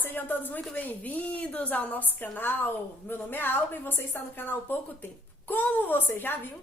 Sejam todos muito bem-vindos ao nosso canal. Meu nome é Alba e você está no canal Pouco Tempo. Como você já viu,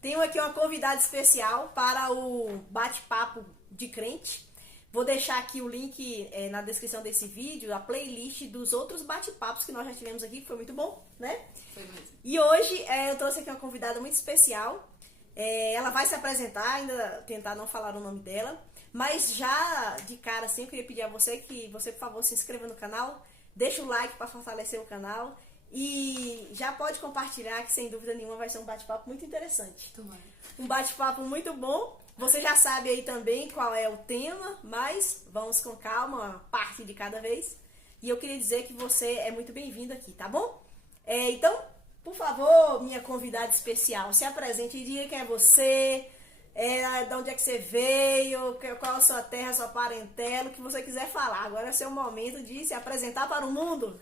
tenho aqui uma convidada especial para o bate-papo de crente. Vou deixar aqui o link na descrição desse vídeo, a playlist dos outros bate-papos que nós já tivemos aqui, que foi muito bom, né? Foi mesmo. E hoje eu trouxe aqui uma convidada muito especial. Ela vai se apresentar, ainda tentar não falar o nome dela. Mas já de cara, assim, eu queria pedir a você que você, por favor, se inscreva no canal, deixa o like para fortalecer o canal e já pode compartilhar que, sem dúvida nenhuma, vai ser um bate-papo muito interessante. Tomara. Um bate-papo muito bom. Você já sabe aí também qual é o tema, mas vamos com calma, uma parte de cada vez. E eu queria dizer que você é muito bem-vindo aqui, tá bom? Então, por favor, minha convidada especial, se apresente e diga quem é você, de onde é que você veio, qual é a sua terra, a sua parentela, o que você quiser falar. Agora é seu momento de se apresentar para o mundo.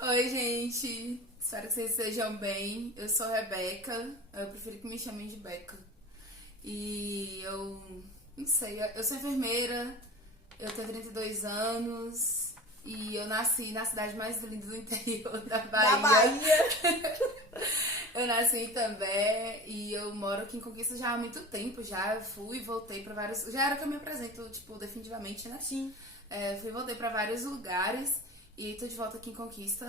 Oi, gente. Espero que vocês estejam bem. Eu sou a Rebeca. Eu prefiro que me chamem de Beca. E eu não sei, eu sou enfermeira, eu tenho 32 anos e eu nasci na cidade mais linda do interior da Bahia. Da Bahia. Eu nasci em Itambé e eu moro aqui em Conquista já há muito tempo. Já fui e voltei pra vários... Já era que eu me apresento, tipo, definitivamente, né? Sim. Fui e voltei pra vários lugares e tô de volta aqui em Conquista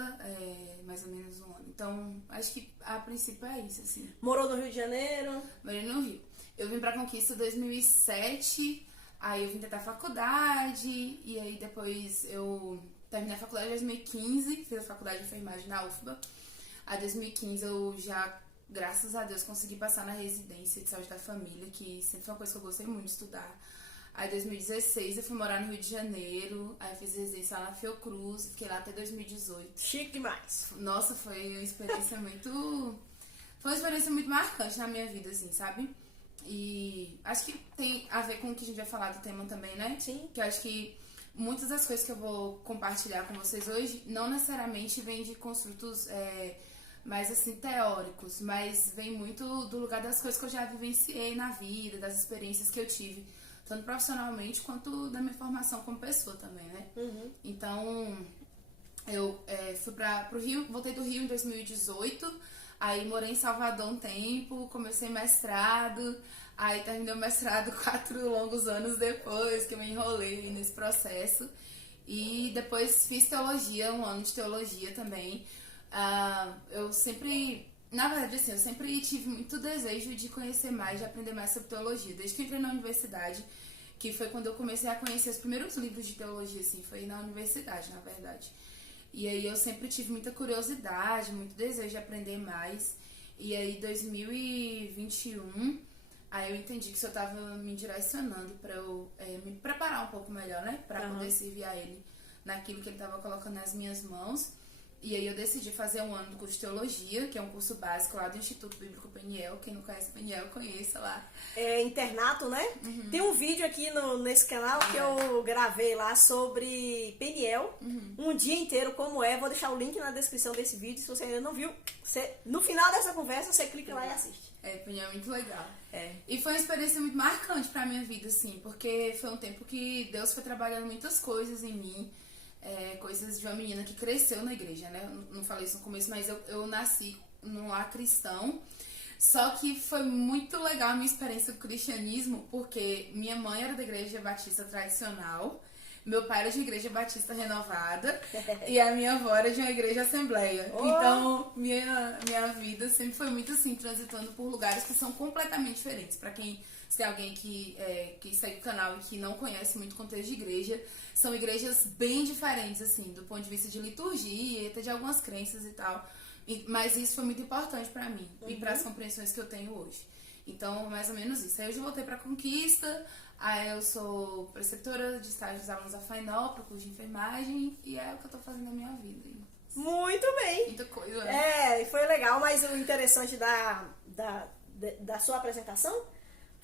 mais ou menos um ano. Então, acho que a princípio é isso, assim. Morou no Rio de Janeiro? Morei no Rio. Eu vim pra Conquista em 2007, aí eu vim tentar faculdade, e aí depois eu terminei a faculdade em 2015, fiz a faculdade de enfermagem na UFBA. Aí em 2015 eu já, graças a Deus, consegui passar na residência de saúde da família, que sempre foi uma coisa que eu gostei muito de estudar. Aí em 2016 eu fui morar no Rio de Janeiro, aí fiz residência lá na Fiocruz, fiquei lá até 2018. Chique demais. Nossa, foi uma experiência muito... Foi uma experiência muito marcante na minha vida, assim, sabe? E acho que tem a ver com o que a gente vai falar do tema também, né? Sim. Que eu acho que muitas das coisas que eu vou compartilhar com vocês hoje não necessariamente vêm de construtos mais assim teóricos, mas vem muito do lugar das coisas que eu já vivenciei na vida, das experiências que eu tive, tanto profissionalmente quanto da minha formação como pessoa também, né? Uhum. Então, eu fui pro Rio, voltei do Rio em 2018. Aí morei em Salvador um tempo, comecei mestrado, aí terminei o mestrado 4 longos anos depois, que eu me enrolei nesse processo. E depois fiz teologia, um ano de teologia também. Eu sempre, na verdade assim, eu sempre tive muito desejo de conhecer mais, de aprender mais sobre teologia. Desde que eu entrei na universidade, que foi quando eu comecei a conhecer os primeiros livros de teologia, assim, foi na universidade, na verdade. E aí eu sempre tive muita curiosidade, muito desejo de aprender mais. E aí, em 2021, aí eu entendi que o Senhor estava me direcionando para eu me preparar um pouco melhor, né? Para poder servir a Ele naquilo que Ele estava colocando nas minhas mãos. E aí eu decidi fazer um ano do curso de teologia, que é um curso básico lá do Instituto Bíblico Peniel. Quem não conhece Peniel, conheça lá. É internato, né? Uhum. Tem um vídeo aqui nesse canal que eu gravei lá sobre Peniel, um dia inteiro como é. Vou deixar o link na descrição desse vídeo, se você ainda não viu. No final dessa conversa, você clica lá e assiste. Peniel é muito legal. E foi uma experiência muito marcante pra minha vida, assim, porque foi um tempo que Deus foi trabalhando muitas coisas em mim. Coisas de uma menina que cresceu na igreja, né? Eu não falei isso no começo, mas eu nasci num lar cristão. Só que foi muito legal a minha experiência com o cristianismo, porque minha mãe era da igreja batista tradicional, meu pai era de uma igreja batista renovada e a minha avó era de uma igreja assembleia. Oh. Então, minha vida sempre foi muito assim, transitando por lugares que são completamente diferentes. Pra quem... Se tem alguém que segue o canal e que não conhece muito o contexto de igreja, são igrejas bem diferentes, assim, do ponto de vista de liturgia, até de algumas crenças e tal. Mas isso foi muito importante pra mim e para as compreensões que eu tenho hoje. Então, mais ou menos isso. Aí hoje eu voltei pra Conquista, aí eu sou preceptora de estágio dos alunos da FAINOL, pro curso de enfermagem, e é o que eu tô fazendo na minha vida. Muito bem! Muita coisa, né? Foi legal, mas o interessante da sua apresentação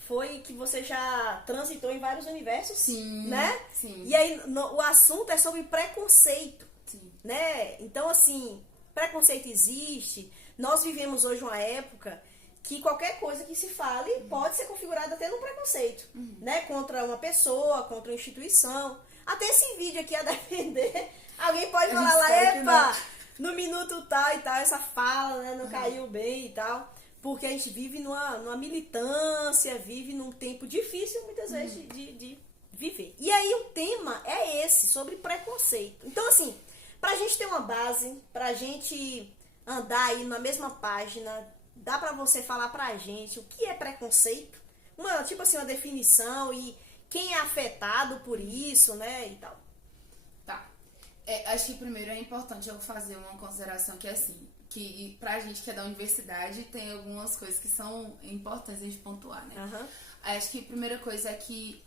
foi que você já transitou em vários universos, sim, né? Sim. E aí o assunto é sobre preconceito, sim, né? Então, assim, preconceito existe. Nós vivemos hoje uma época que qualquer coisa que se fale pode ser configurada até no preconceito, né? Contra uma pessoa, contra uma instituição. até esse vídeo aqui a defender. Alguém pode A falar gente lá, espera que epa, no minuto tal e tal, essa fala, né, não caiu bem e tal. Porque a gente vive numa militância, vive num tempo difícil, muitas vezes, de viver. E aí o tema é esse, sobre preconceito. Então, assim, pra gente ter uma base, pra gente andar aí na mesma página, dá pra você falar pra gente o que é preconceito? Tipo assim, uma definição e quem é afetado por isso, né, e tal. Tá. Acho que primeiro é importante eu fazer uma consideração que é assim, que pra gente que é da universidade tem algumas coisas que são importantes a gente pontuar, né? Uhum. Acho que a primeira coisa é que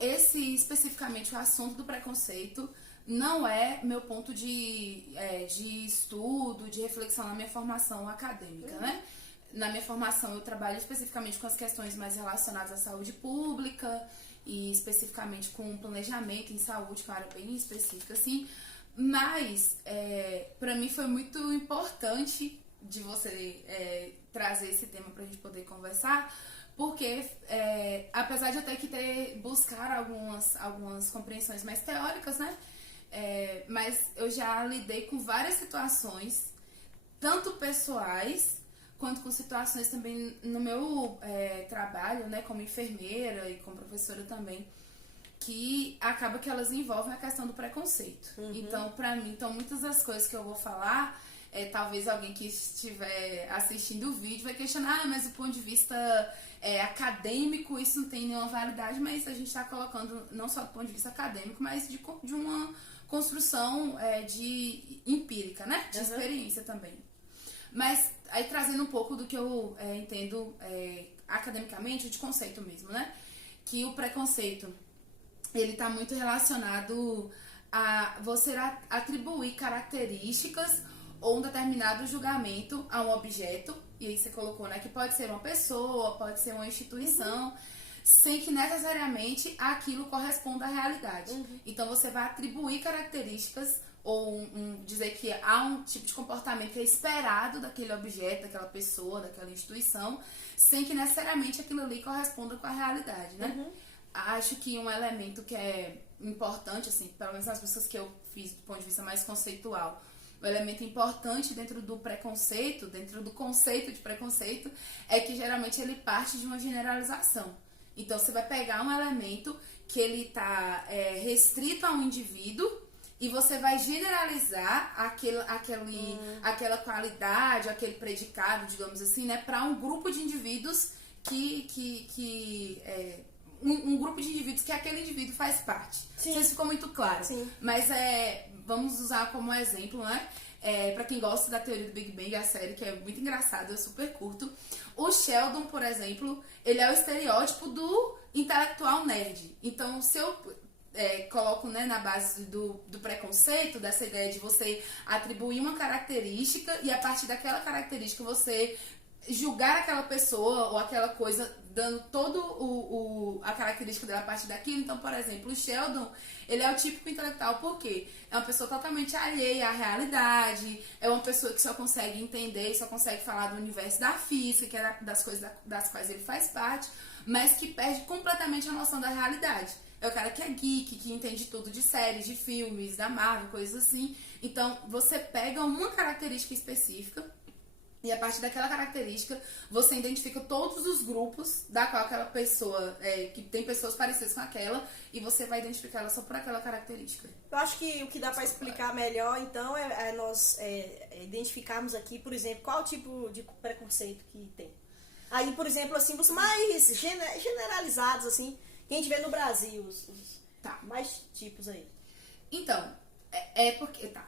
especificamente o assunto do preconceito não é meu ponto de estudo, de reflexão na minha formação acadêmica, né? Na minha formação eu trabalho especificamente com as questões mais relacionadas à saúde pública e especificamente com planejamento em saúde, que é uma área bem específica, assim. Mas, pra mim foi muito importante de você trazer esse tema pra gente poder conversar, porque apesar de eu ter que buscar algumas compreensões mais teóricas, né? Mas eu já lidei com várias situações, tanto pessoais, quanto com situações também no meu trabalho, né? Como enfermeira e como professora também, que acaba que elas envolvem a questão do preconceito. Então, pra mim, muitas das coisas que eu vou falar, talvez alguém que estiver assistindo o vídeo vai questionar, mas do ponto de vista acadêmico, isso não tem nenhuma validade, mas a gente está colocando, não só do ponto de vista acadêmico, mas de uma construção empírica, né? De experiência também. Mas, aí trazendo um pouco do que eu entendo academicamente, de conceito mesmo, né? Que o preconceito, ele está muito relacionado a você atribuir características ou um determinado julgamento a um objeto, e aí você colocou, né, que pode ser uma pessoa, pode ser uma instituição, sem que necessariamente aquilo corresponda à realidade. Então você vai atribuir características ou dizer que há um tipo de comportamento que é esperado daquele objeto, daquela pessoa, daquela instituição, sem que necessariamente aquilo ali corresponda com a realidade, né? Acho que um elemento que é importante, assim, pelo menos nas pessoas que eu fiz do ponto de vista mais conceitual, o elemento importante dentro do preconceito, dentro do conceito de preconceito, é que geralmente ele parte de uma generalização. Então você vai pegar um elemento que ele está restrito a um indivíduo e você vai generalizar aquela qualidade, aquele predicado, digamos assim, né, para um grupo de indivíduos um grupo de indivíduos que aquele indivíduo faz parte. Sim. Não sei se ficou muito claro. Sim. Mas vamos usar como exemplo, né? Pra quem gosta da teoria do Big Bang, a série que é muito engraçada, eu super curto. O Sheldon, por exemplo, ele é o estereótipo do intelectual nerd. Então, se eu coloco, né, na base do preconceito, dessa ideia de você atribuir uma característica e a partir daquela característica você julgar aquela pessoa ou aquela coisa dando todo a característica dela a partir daquilo. Então, por exemplo, o Sheldon, ele é o típico intelectual porque é uma pessoa totalmente alheia à realidade, é uma pessoa que só consegue entender, só consegue falar do universo da física, que é das coisas das quais ele faz parte, mas que perde completamente a noção da realidade. É o cara que é geek, que entende tudo de séries, de filmes, da Marvel, coisas assim. Então, você pega uma característica específica e a partir daquela característica, você identifica todos os grupos da qual aquela pessoa, que tem pessoas parecidas com aquela, e você vai identificar ela só por aquela característica. Eu acho que o que dá para explicar melhor, então, é nós identificarmos aqui, por exemplo, qual tipo de preconceito que tem. Aí, por exemplo, assim, os mais generalizados, assim, que a gente vê no Brasil, os mais tipos aí. Então, porque... Tá.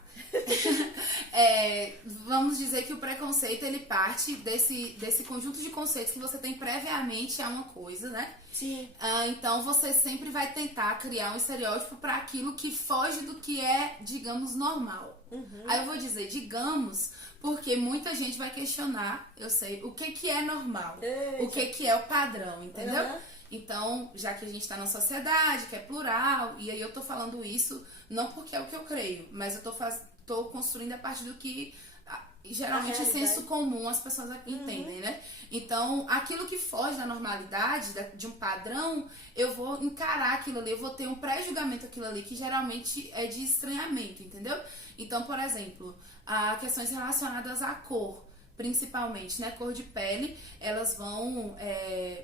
Vamos dizer que o preconceito, ele parte desse conjunto de conceitos que você tem previamente a uma coisa, né? Sim. Então, você sempre vai tentar criar um estereótipo para aquilo que foge do que é, digamos, normal. Aí eu vou dizer, digamos, porque muita gente vai questionar, eu sei, o que é normal, o que é o padrão, entendeu? Então, já que a gente tá na sociedade, que é plural, e aí eu tô falando isso não porque é o que eu creio, mas eu tô construindo a partir do que geralmente é senso comum, as pessoas entendem, né? Então, aquilo que foge da normalidade, de um padrão, eu vou encarar aquilo ali, eu vou ter um pré-julgamento aquilo ali, que geralmente é de estranhamento, entendeu? Então, por exemplo, questões relacionadas à cor, principalmente, né? Cor de pele, elas vão,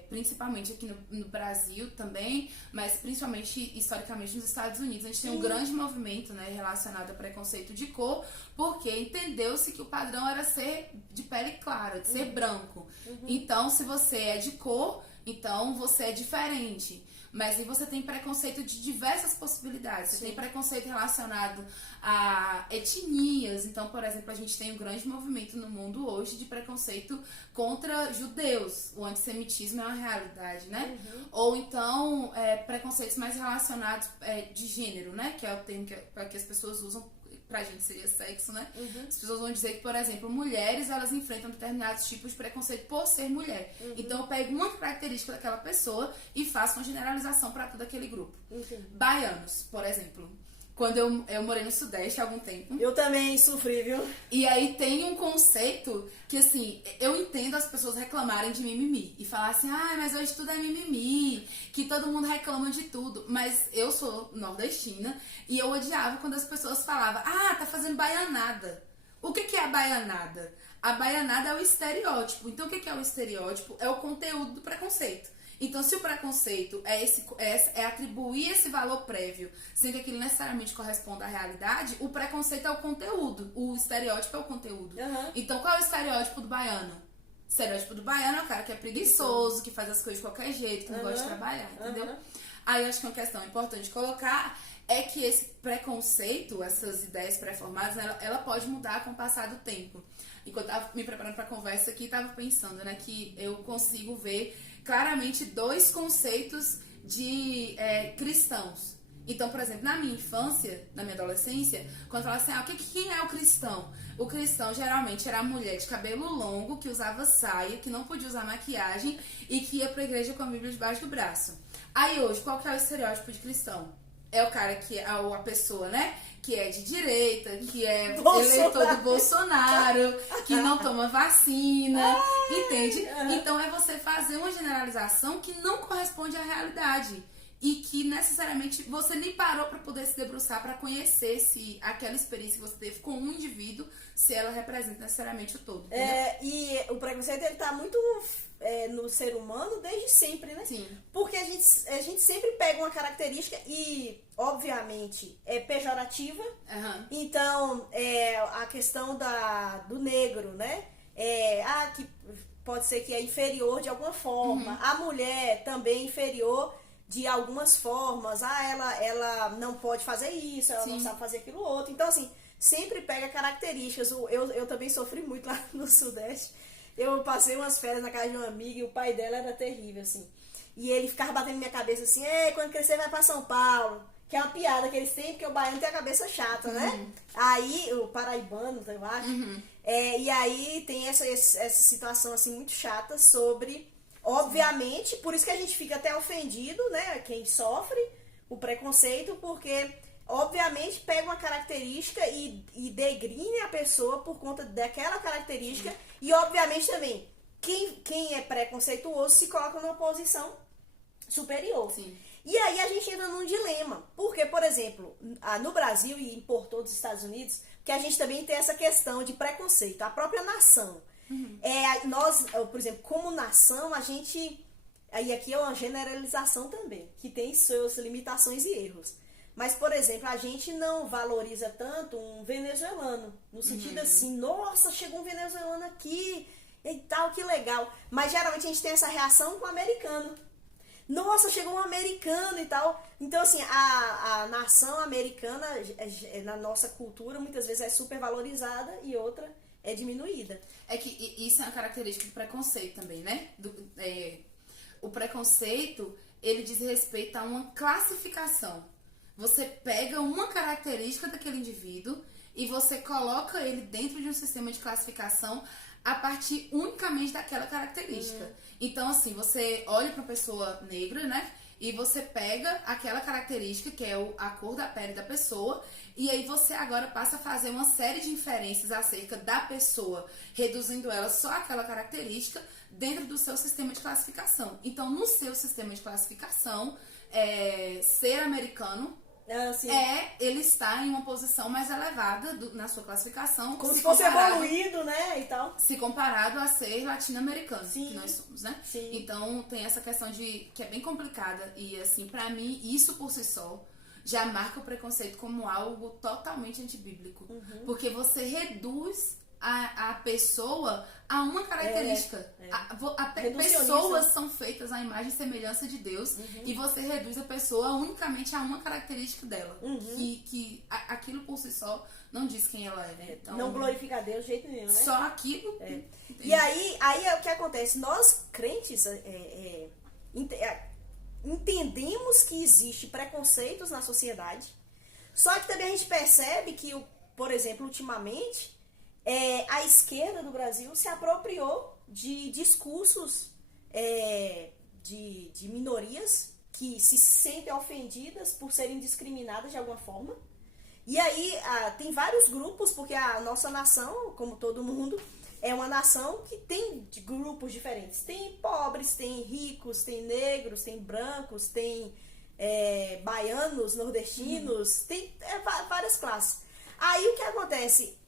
principalmente aqui no Brasil também, mas principalmente historicamente nos Estados Unidos, a gente tem um grande movimento, né, relacionado a preconceito de cor, porque entendeu-se que o padrão era ser de pele clara, de ser branco. Então, se você é de cor, então você é diferente. Mas aí você tem preconceito de diversas possibilidades. Você tem preconceito relacionado a etnias. Então, por exemplo, a gente tem um grande movimento no mundo hoje de preconceito contra judeus. O antissemitismo é uma realidade, né? Ou então, preconceitos mais relacionados de gênero, né? Que é o termo que as pessoas usam. Pra gente seria sexo, né? As pessoas vão dizer que, por exemplo, mulheres, elas enfrentam determinados tipos de preconceito por ser mulher. Então eu pego uma característica daquela pessoa e faço uma generalização pra todo aquele grupo. Baianos, por exemplo. Quando eu morei no Sudeste há algum tempo. Eu também sofri, viu? E aí tem um conceito que, assim, eu entendo as pessoas reclamarem de mimimi. E falar assim, mas hoje tudo é mimimi, que todo mundo reclama de tudo. Mas eu sou nordestina e eu odiava quando as pessoas falavam, tá fazendo baianada. O que é a baianada? A baianada é o estereótipo. Então o que é o estereótipo? É o conteúdo do preconceito. Então, se o preconceito é atribuir esse valor prévio, sem que aquilo necessariamente corresponda à realidade, o preconceito é o conteúdo, o estereótipo é o conteúdo. Então, qual é o estereótipo do baiano? O estereótipo do baiano é o cara que é preguiçoso, que faz as coisas de qualquer jeito, que não gosta de trabalhar, entendeu? Aí, acho que uma questão importante colocar é que esse preconceito, essas ideias pré-formadas, ela pode mudar com o passar do tempo. Enquanto eu tava me preparando para a conversa aqui, tava pensando, né, que eu consigo ver claramente dois conceitos de cristãos. Então, por exemplo, na minha infância, na minha adolescência, quando eu falava assim, quem é o cristão? O cristão geralmente era a mulher de cabelo longo, que usava saia, que não podia usar maquiagem e que ia pra igreja com a Bíblia debaixo do braço. Aí hoje, qual que é o estereótipo de cristão? É o cara que é a pessoa, né? Que é de direita, que é eleitor do Bolsonaro, que não toma vacina, entende? Então é você fazer uma generalização que não corresponde à realidade. E que necessariamente você nem parou para poder se debruçar, para conhecer se aquela experiência que você teve com um indivíduo, se ela representa necessariamente o todo. E o preconceito, ele tá muito no ser humano desde sempre, né? Sim. Porque a gente sempre pega uma característica e, obviamente, é pejorativa. Então, a questão do negro, né? Que pode ser que é inferior de alguma forma. A mulher também inferior de algumas formas. Ela não pode fazer isso, ela não sabe fazer aquilo outro. Então, assim, sempre pega características. Eu também sofri muito lá no Sudeste. Eu passei umas férias na casa de uma amiga e o pai dela era terrível, assim. E ele ficava batendo na minha cabeça assim, quando crescer vai pra São Paulo. Que é uma piada que eles têm, porque o baiano tem a cabeça chata, né? Aí, o paraibano, eu acho. E aí tem essa situação, assim, muito chata sobre... Obviamente, por isso que a gente fica até ofendido, né? Quem sofre o preconceito, porque... Obviamente, pega uma característica e degrine a pessoa por conta daquela característica. E, obviamente, também, quem é preconceituoso se coloca numa posição superior. E aí a gente entra num dilema. Porque, por exemplo, no Brasil e por todos os Estados Unidos, que a gente também tem essa questão de preconceito. A própria nação. Nós, por exemplo, como nação, a gente... Aí aqui é uma generalização também, que tem suas limitações e erros. Mas, por exemplo, a gente não valoriza tanto um venezuelano. No sentido assim, nossa, chegou um venezuelano aqui e tal, que legal. Mas geralmente a gente tem essa reação com o americano. Nossa, chegou um americano e tal. Então, assim, a nação americana, na nossa cultura, muitas vezes é super valorizada e outra é diminuída. É que isso é uma característica do preconceito também, né? O preconceito, ele diz respeito a uma classificação. Você pega uma característica daquele indivíduo e você coloca ele dentro de um sistema de classificação a partir unicamente daquela característica. Então, assim, você olha para uma pessoa negra, né? e você pega aquela característica, que é a cor da pele da pessoa, e aí você agora passa a fazer uma série de inferências acerca da pessoa, reduzindo ela só àquela característica dentro do seu sistema de classificação. Então, no seu sistema de classificação, ser americano ele está em uma posição mais elevada na sua classificação. Como se fosse evoluído, né, e tal. Se comparado a ser latino-americano, que nós somos, né? Sim. Então, tem essa questão que é bem complicada. E, assim, pra mim, isso por si só já marca o preconceito como algo totalmente antibíblico. Porque você reduz a pessoa a uma característica. Pessoas são feitas à imagem e semelhança de Deus, e você reduz a pessoa unicamente a uma característica dela. Que aquilo por si só não diz quem ela é, né? Então, não glorifica a Deus de jeito nenhum, né? Só aquilo. E aí é o que acontece. Nós, crentes, entendemos que existe preconceitos na sociedade, só que também a gente percebe que, por exemplo, ultimamente, a esquerda do Brasil se apropriou de discursos de minorias que se sentem ofendidas por serem discriminadas de alguma forma. E aí tem vários grupos, porque a nossa nação, como todo mundo, é uma nação que tem grupos diferentes. Tem pobres, tem ricos, tem negros, tem brancos, tem baianos, nordestinos, tem várias classes. Aí o que acontece?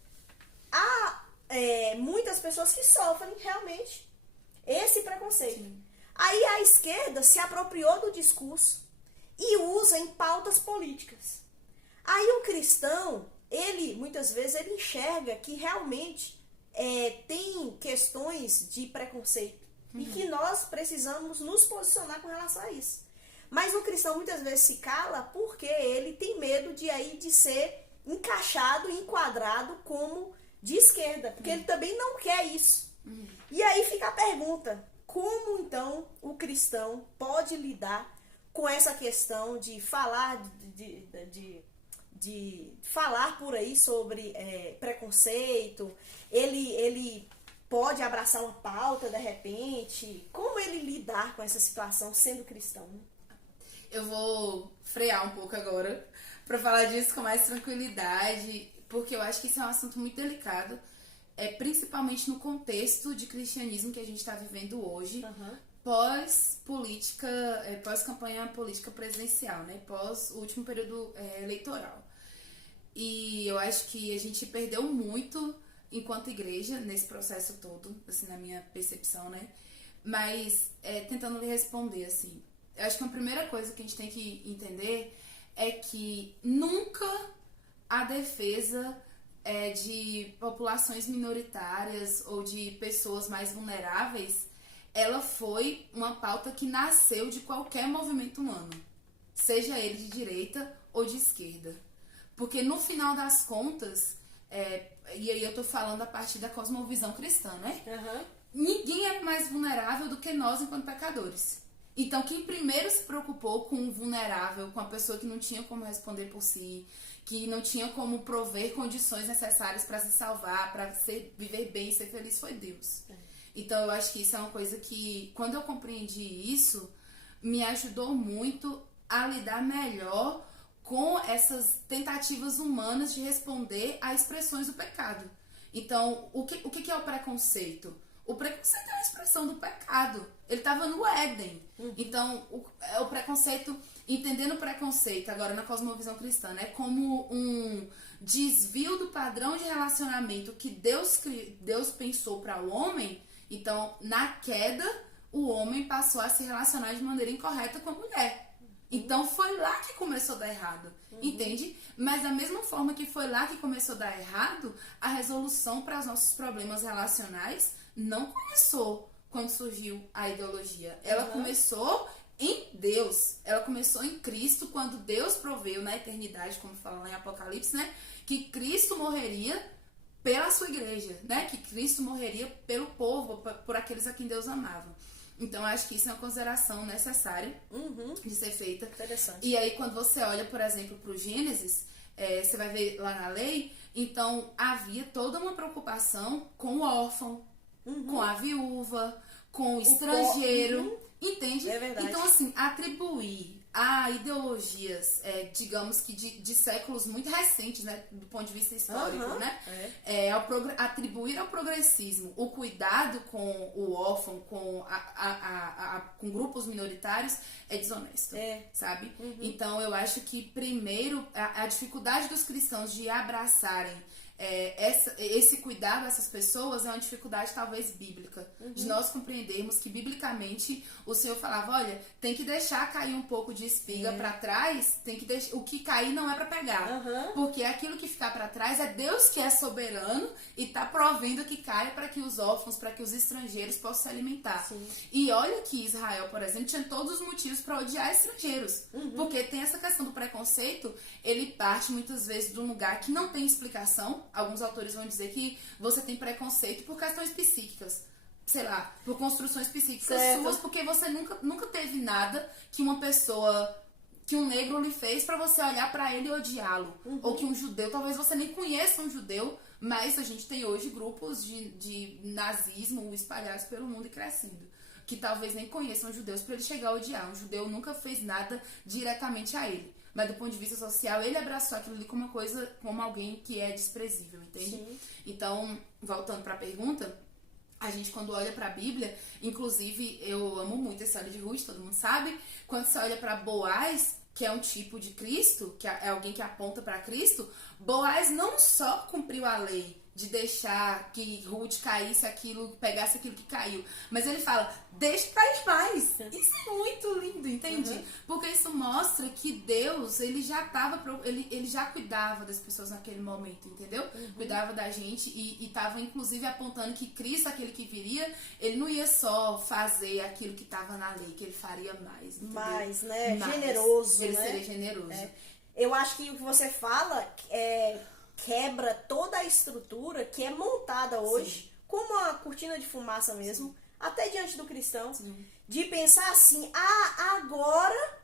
Há muitas pessoas que sofrem realmente esse preconceito. Sim. Aí a esquerda se apropriou do discurso e usa em pautas políticas. Aí o cristão, muitas vezes ele enxerga que realmente tem questões de preconceito e que nós precisamos nos posicionar com relação a isso. Mas o cristão muitas vezes se cala porque ele tem medo de ser encaixado, enquadrado como de esquerda, porque ele também não quer isso. E aí fica a pergunta, como então o cristão pode lidar com essa questão de falar de falar por aí sobre preconceito? Ele pode abraçar uma pauta de repente? Como ele lidar com essa situação sendo cristão? Eu vou frear um pouco agora para falar disso com mais tranquilidade, porque eu acho que isso é um assunto muito delicado, principalmente no contexto de cristianismo que a gente está vivendo hoje, pós-política, pós-campanha política presidencial, né? Pós o último período eleitoral. E eu acho que a gente perdeu muito enquanto igreja nesse processo todo, assim, na minha percepção, né? Mas, tentando lhe responder, assim, eu acho que a primeira coisa que a gente tem que entender é que nunca a defesa de populações minoritárias ou de pessoas mais vulneráveis, ela foi uma pauta que nasceu de qualquer movimento humano, seja ele de direita ou de esquerda. Porque no final das contas, e aí eu tô falando a partir da cosmovisão cristã, né? Ninguém é mais vulnerável do que nós enquanto pecadores. Então, quem primeiro se preocupou com o vulnerável, com a pessoa que não tinha como responder por si, que não tinha como prover condições necessárias para se salvar, para viver bem e ser feliz, foi Deus. Então, eu acho que isso é uma coisa que, quando eu compreendi isso, me ajudou muito a lidar melhor com essas tentativas humanas de responder a expressões do pecado. Então, o que é o preconceito? O preconceito é uma expressão do pecado. Ele estava no Éden. Então, o preconceito, entendendo o preconceito agora na cosmovisão cristã, né, como um desvio do padrão de relacionamento que Deus pensou para o homem. Então, na queda, o homem passou a se relacionar de maneira incorreta com a mulher. Então, foi lá que começou a dar errado, entende? Mas da mesma forma que foi lá que começou a dar errado, a resolução para os nossos problemas relacionais não começou quando surgiu a ideologia. Ela começou em Deus. Ela começou em Cristo, quando Deus proveu na eternidade, como fala lá em Apocalipse, né? Que Cristo morreria pela sua igreja, né? Que Cristo morreria pelo povo, por aqueles a quem Deus amava. Então, eu acho que isso é uma consideração necessária de ser feita. Interessante. E aí, quando você olha, por exemplo, para o Gênesis, você vai ver lá na lei, então havia toda uma preocupação com o órfão, com a viúva, com o estrangeiro. Entende? É verdade. Então, assim, atribuir a ideologias, digamos que de séculos muito recentes, né, do ponto de vista histórico, né, atribuir ao progressismo o cuidado com o órfão, com, com grupos minoritários, é desonesto, sabe? Então, eu acho que, primeiro, a dificuldade dos cristãos de abraçarem esse cuidado dessas pessoas é uma dificuldade talvez bíblica, de nós compreendermos que biblicamente o Senhor falava, olha, tem que deixar cair um pouco de espiga pra trás, tem que deixar, o que cair não é pra pegar, porque aquilo que ficar pra trás é Deus que é soberano e tá provendo que caia para que os órfãos, para que os estrangeiros possam se alimentar. Sim. E olha que Israel, por exemplo, tinha todos os motivos para odiar estrangeiros, porque tem essa questão do preconceito, ele parte muitas vezes de um lugar que não tem explicação. Alguns autores vão dizer que você tem preconceito por questões psíquicas. Sei lá, por construções psíquicas suas, porque você nunca teve nada que uma pessoa, que um negro lhe fez pra você olhar pra ele e odiá-lo. Ou que um judeu, talvez você nem conheça um judeu, mas a gente tem hoje grupos de nazismo espalhados pelo mundo e crescendo. Que talvez nem conheçam judeus pra ele chegar a odiar. Um judeu nunca fez nada diretamente a ele. Mas do ponto de vista social, ele abraçou aquilo ali como uma coisa, como alguém que é desprezível, entende? Sim. Então, voltando pra pergunta, a gente quando olha pra Bíblia, inclusive eu amo muito a história de Ruth, todo mundo sabe, quando você olha pra Boaz, que é um tipo de Cristo, que é alguém que aponta pra Cristo, Boaz não só cumpriu a lei de deixar que Ruth caísse aquilo, pegasse aquilo que caiu, mas ele fala, deixa pra ir mais. Isso é muito lindo, entende? Porque isso mostra que Deus, ele já ele já cuidava das pessoas naquele momento, entendeu? Cuidava da gente e tava inclusive apontando que Cristo, aquele que viria, ele não ia só fazer aquilo que tava na lei, que ele faria mais, entendeu? Mais, né? Mais. Generoso, Ele né? seria generoso. Eu acho que o que você fala quebra toda a estrutura que é montada hoje, como a cortina de fumaça mesmo, até diante do cristão, de pensar assim, agora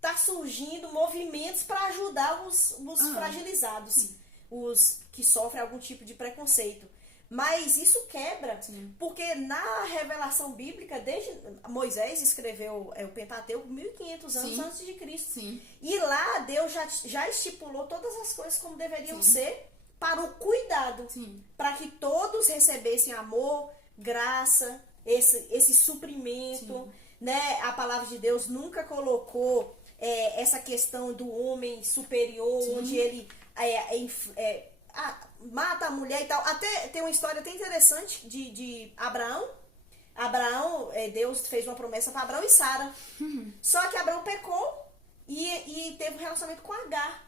tá surgindo movimentos para ajudar os fragilizados, os que sofrem algum tipo de preconceito. Mas isso quebra, porque na revelação bíblica, desde Moisés escreveu o Pentateuco 1500 anos antes de Cristo. Sim. E lá Deus já estipulou todas as coisas como deveriam ser para o cuidado, para que todos recebessem amor, graça, esse suprimento, né? A palavra de Deus nunca colocou essa questão do homem superior, onde ele mata a mulher e tal. Até tem uma história até interessante de Abraão. Deus fez uma promessa para Abraão e Sara. Só que Abraão pecou e teve um relacionamento com Agar.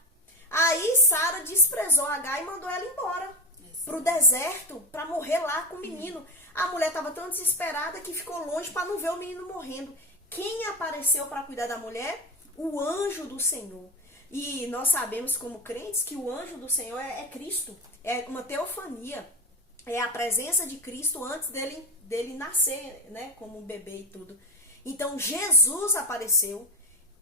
Aí Sara desprezou Agar e mandou ela embora pro deserto para morrer lá com o menino. A mulher estava tão desesperada que ficou longe para não ver o menino morrendo. Quem apareceu para cuidar da mulher? O anjo do Senhor. E nós sabemos como crentes que o anjo do Senhor é Cristo. É uma teofania. É a presença de Cristo antes dele nascer, né? Como um bebê e tudo. Então Jesus apareceu,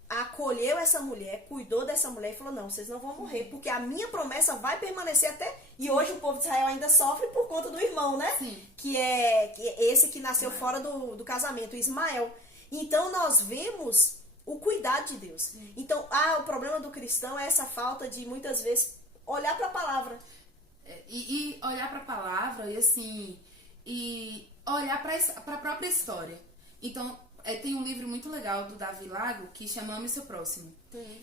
acolheu essa mulher, cuidou dessa mulher e falou, não, vocês não vão morrer, porque a minha promessa vai permanecer até... E hoje o povo de Israel ainda sofre por conta do irmão, né? Que é esse que nasceu fora do casamento, Ismael. Então nós vemos o cuidado de Deus. Então, o problema do cristão é essa falta de, muitas vezes, olhar para a palavra. E olhar para a palavra e assim, e olhar para a própria história. Então, tem um livro muito legal do Davi Lago que chama Ame Seu Próximo.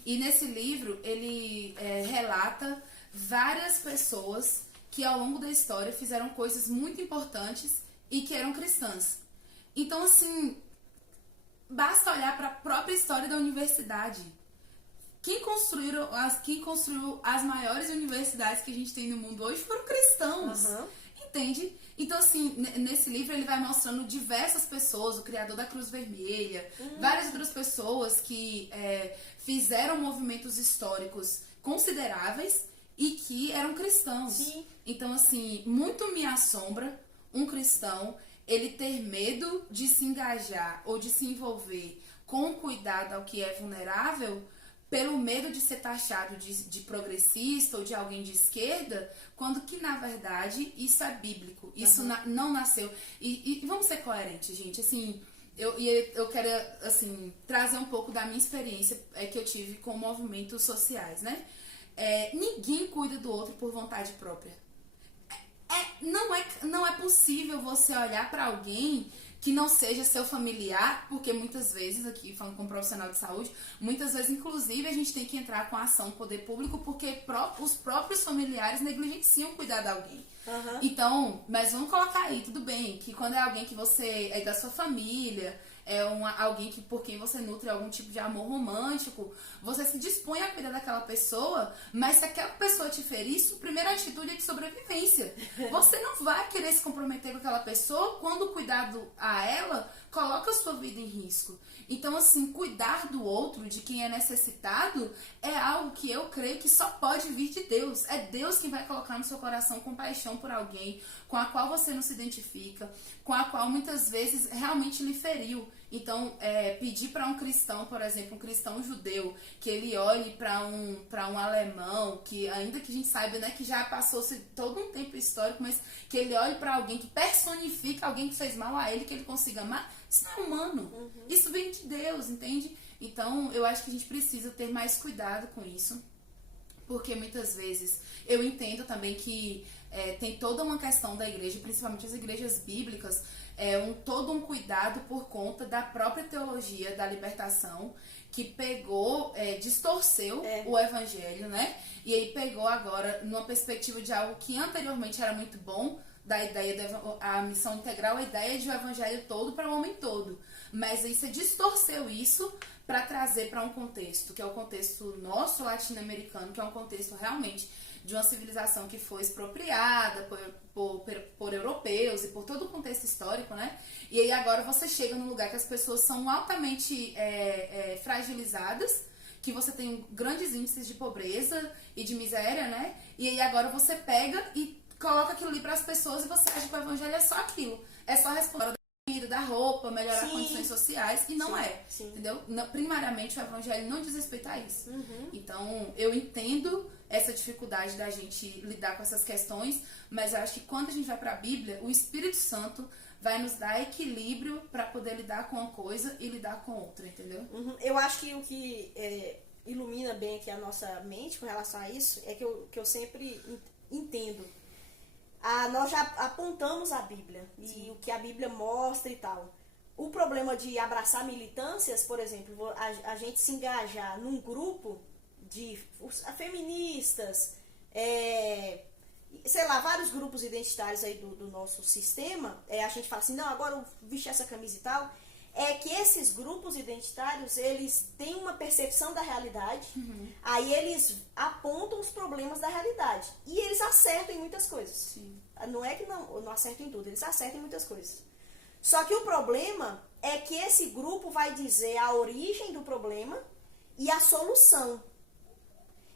E nesse livro ele relata várias pessoas que ao longo da história fizeram coisas muito importantes e que eram cristãs. Então, assim, basta olhar para a própria história da universidade. Quem construiu as maiores universidades que a gente tem no mundo hoje foram cristãos. Entende? Então, assim, nesse livro ele vai mostrando diversas pessoas, o criador da Cruz Vermelha, várias outras pessoas que fizeram movimentos históricos consideráveis e que eram cristãos. Então, assim, muito me assombra um cristão ele ter medo de se engajar ou de se envolver com cuidado ao que é vulnerável pelo medo de ser taxado de progressista ou de alguém de esquerda, quando que, na verdade, isso é bíblico. Isso não nasceu. E vamos ser coerentes, gente. Assim, eu quero, assim, trazer um pouco da minha experiência que eu tive com movimentos sociais, né? Ninguém cuida do outro por vontade própria. Não é possível você olhar para alguém que não seja seu familiar, porque muitas vezes, aqui falando como profissional de saúde, muitas vezes, inclusive, a gente tem que entrar com a ação do poder público porque os próprios familiares negligenciam cuidar de alguém. Uhum. Então, mas vamos colocar aí, tudo bem, que quando é alguém que você é da sua família, alguém por quem você nutre algum tipo de amor romântico, você se dispõe a cuidar daquela pessoa, mas se aquela pessoa te ferir, sua primeira atitude é de sobrevivência. Você não vai querer se comprometer com aquela pessoa quando o cuidado a ela coloca a sua vida em risco. Então, assim, cuidar do outro, de quem é necessitado, é algo que eu creio que só pode vir de Deus. É Deus quem vai colocar no seu coração compaixão por alguém com a qual você não se identifica, com a qual muitas vezes realmente lhe feriu. Então, pedir para um cristão, por exemplo, um cristão judeu, que ele olhe para um alemão, que ainda que a gente saiba, né, que já passou-se todo um tempo histórico, mas que ele olhe para alguém que personifica alguém que fez mal a ele, que ele consiga amar, isso não é humano. Uhum. Isso vem de Deus, entende? Então, eu acho que a gente precisa ter mais cuidado com isso, porque muitas vezes eu entendo também que tem toda uma questão da igreja, principalmente as igrejas bíblicas, todo um cuidado por conta da própria teologia da libertação, que pegou, distorceu o evangelho, né? E aí pegou agora numa perspectiva de algo que anteriormente era muito bom, da ideia da missão integral, a ideia de o evangelho todo para o homem todo. Mas aí você distorceu isso para trazer para um contexto, que é o contexto nosso latino-americano, que é um contexto realmente de uma civilização que foi expropriada por europeus e por todo o contexto histórico, né? E aí agora você chega num lugar que as pessoas são altamente fragilizadas, que você tem grandes índices de pobreza e de miséria, né? E aí agora você pega e coloca aquilo ali para as pessoas e você acha que o evangelho é só aquilo. É só responder da comida, da roupa, melhorar condições sociais, e não entendeu? Primariamente o evangelho não diz respeito a isso. Uhum. Então eu entendo essa dificuldade da gente lidar com essas questões, mas eu acho que quando a gente vai para a Bíblia, o Espírito Santo vai nos dar equilíbrio para poder lidar com uma coisa e lidar com outra, entendeu? Uhum. Eu acho que o que ilumina bem aqui a nossa mente com relação a isso é que eu sempre entendo. Nós já apontamos a Bíblia e o que a Bíblia mostra e tal. O problema de abraçar militâncias, por exemplo, a gente se engajar num grupo de feministas, sei lá, vários grupos identitários aí do nosso sistema, a gente fala assim, não, agora eu vesti essa camisa e tal, que esses grupos identitários, eles têm uma percepção da realidade, aí eles apontam os problemas da realidade, e eles acertam em muitas coisas. Sim. Não é que não acertam em tudo, eles acertam em muitas coisas. Só que o problema é que esse grupo vai dizer a origem do problema e a solução.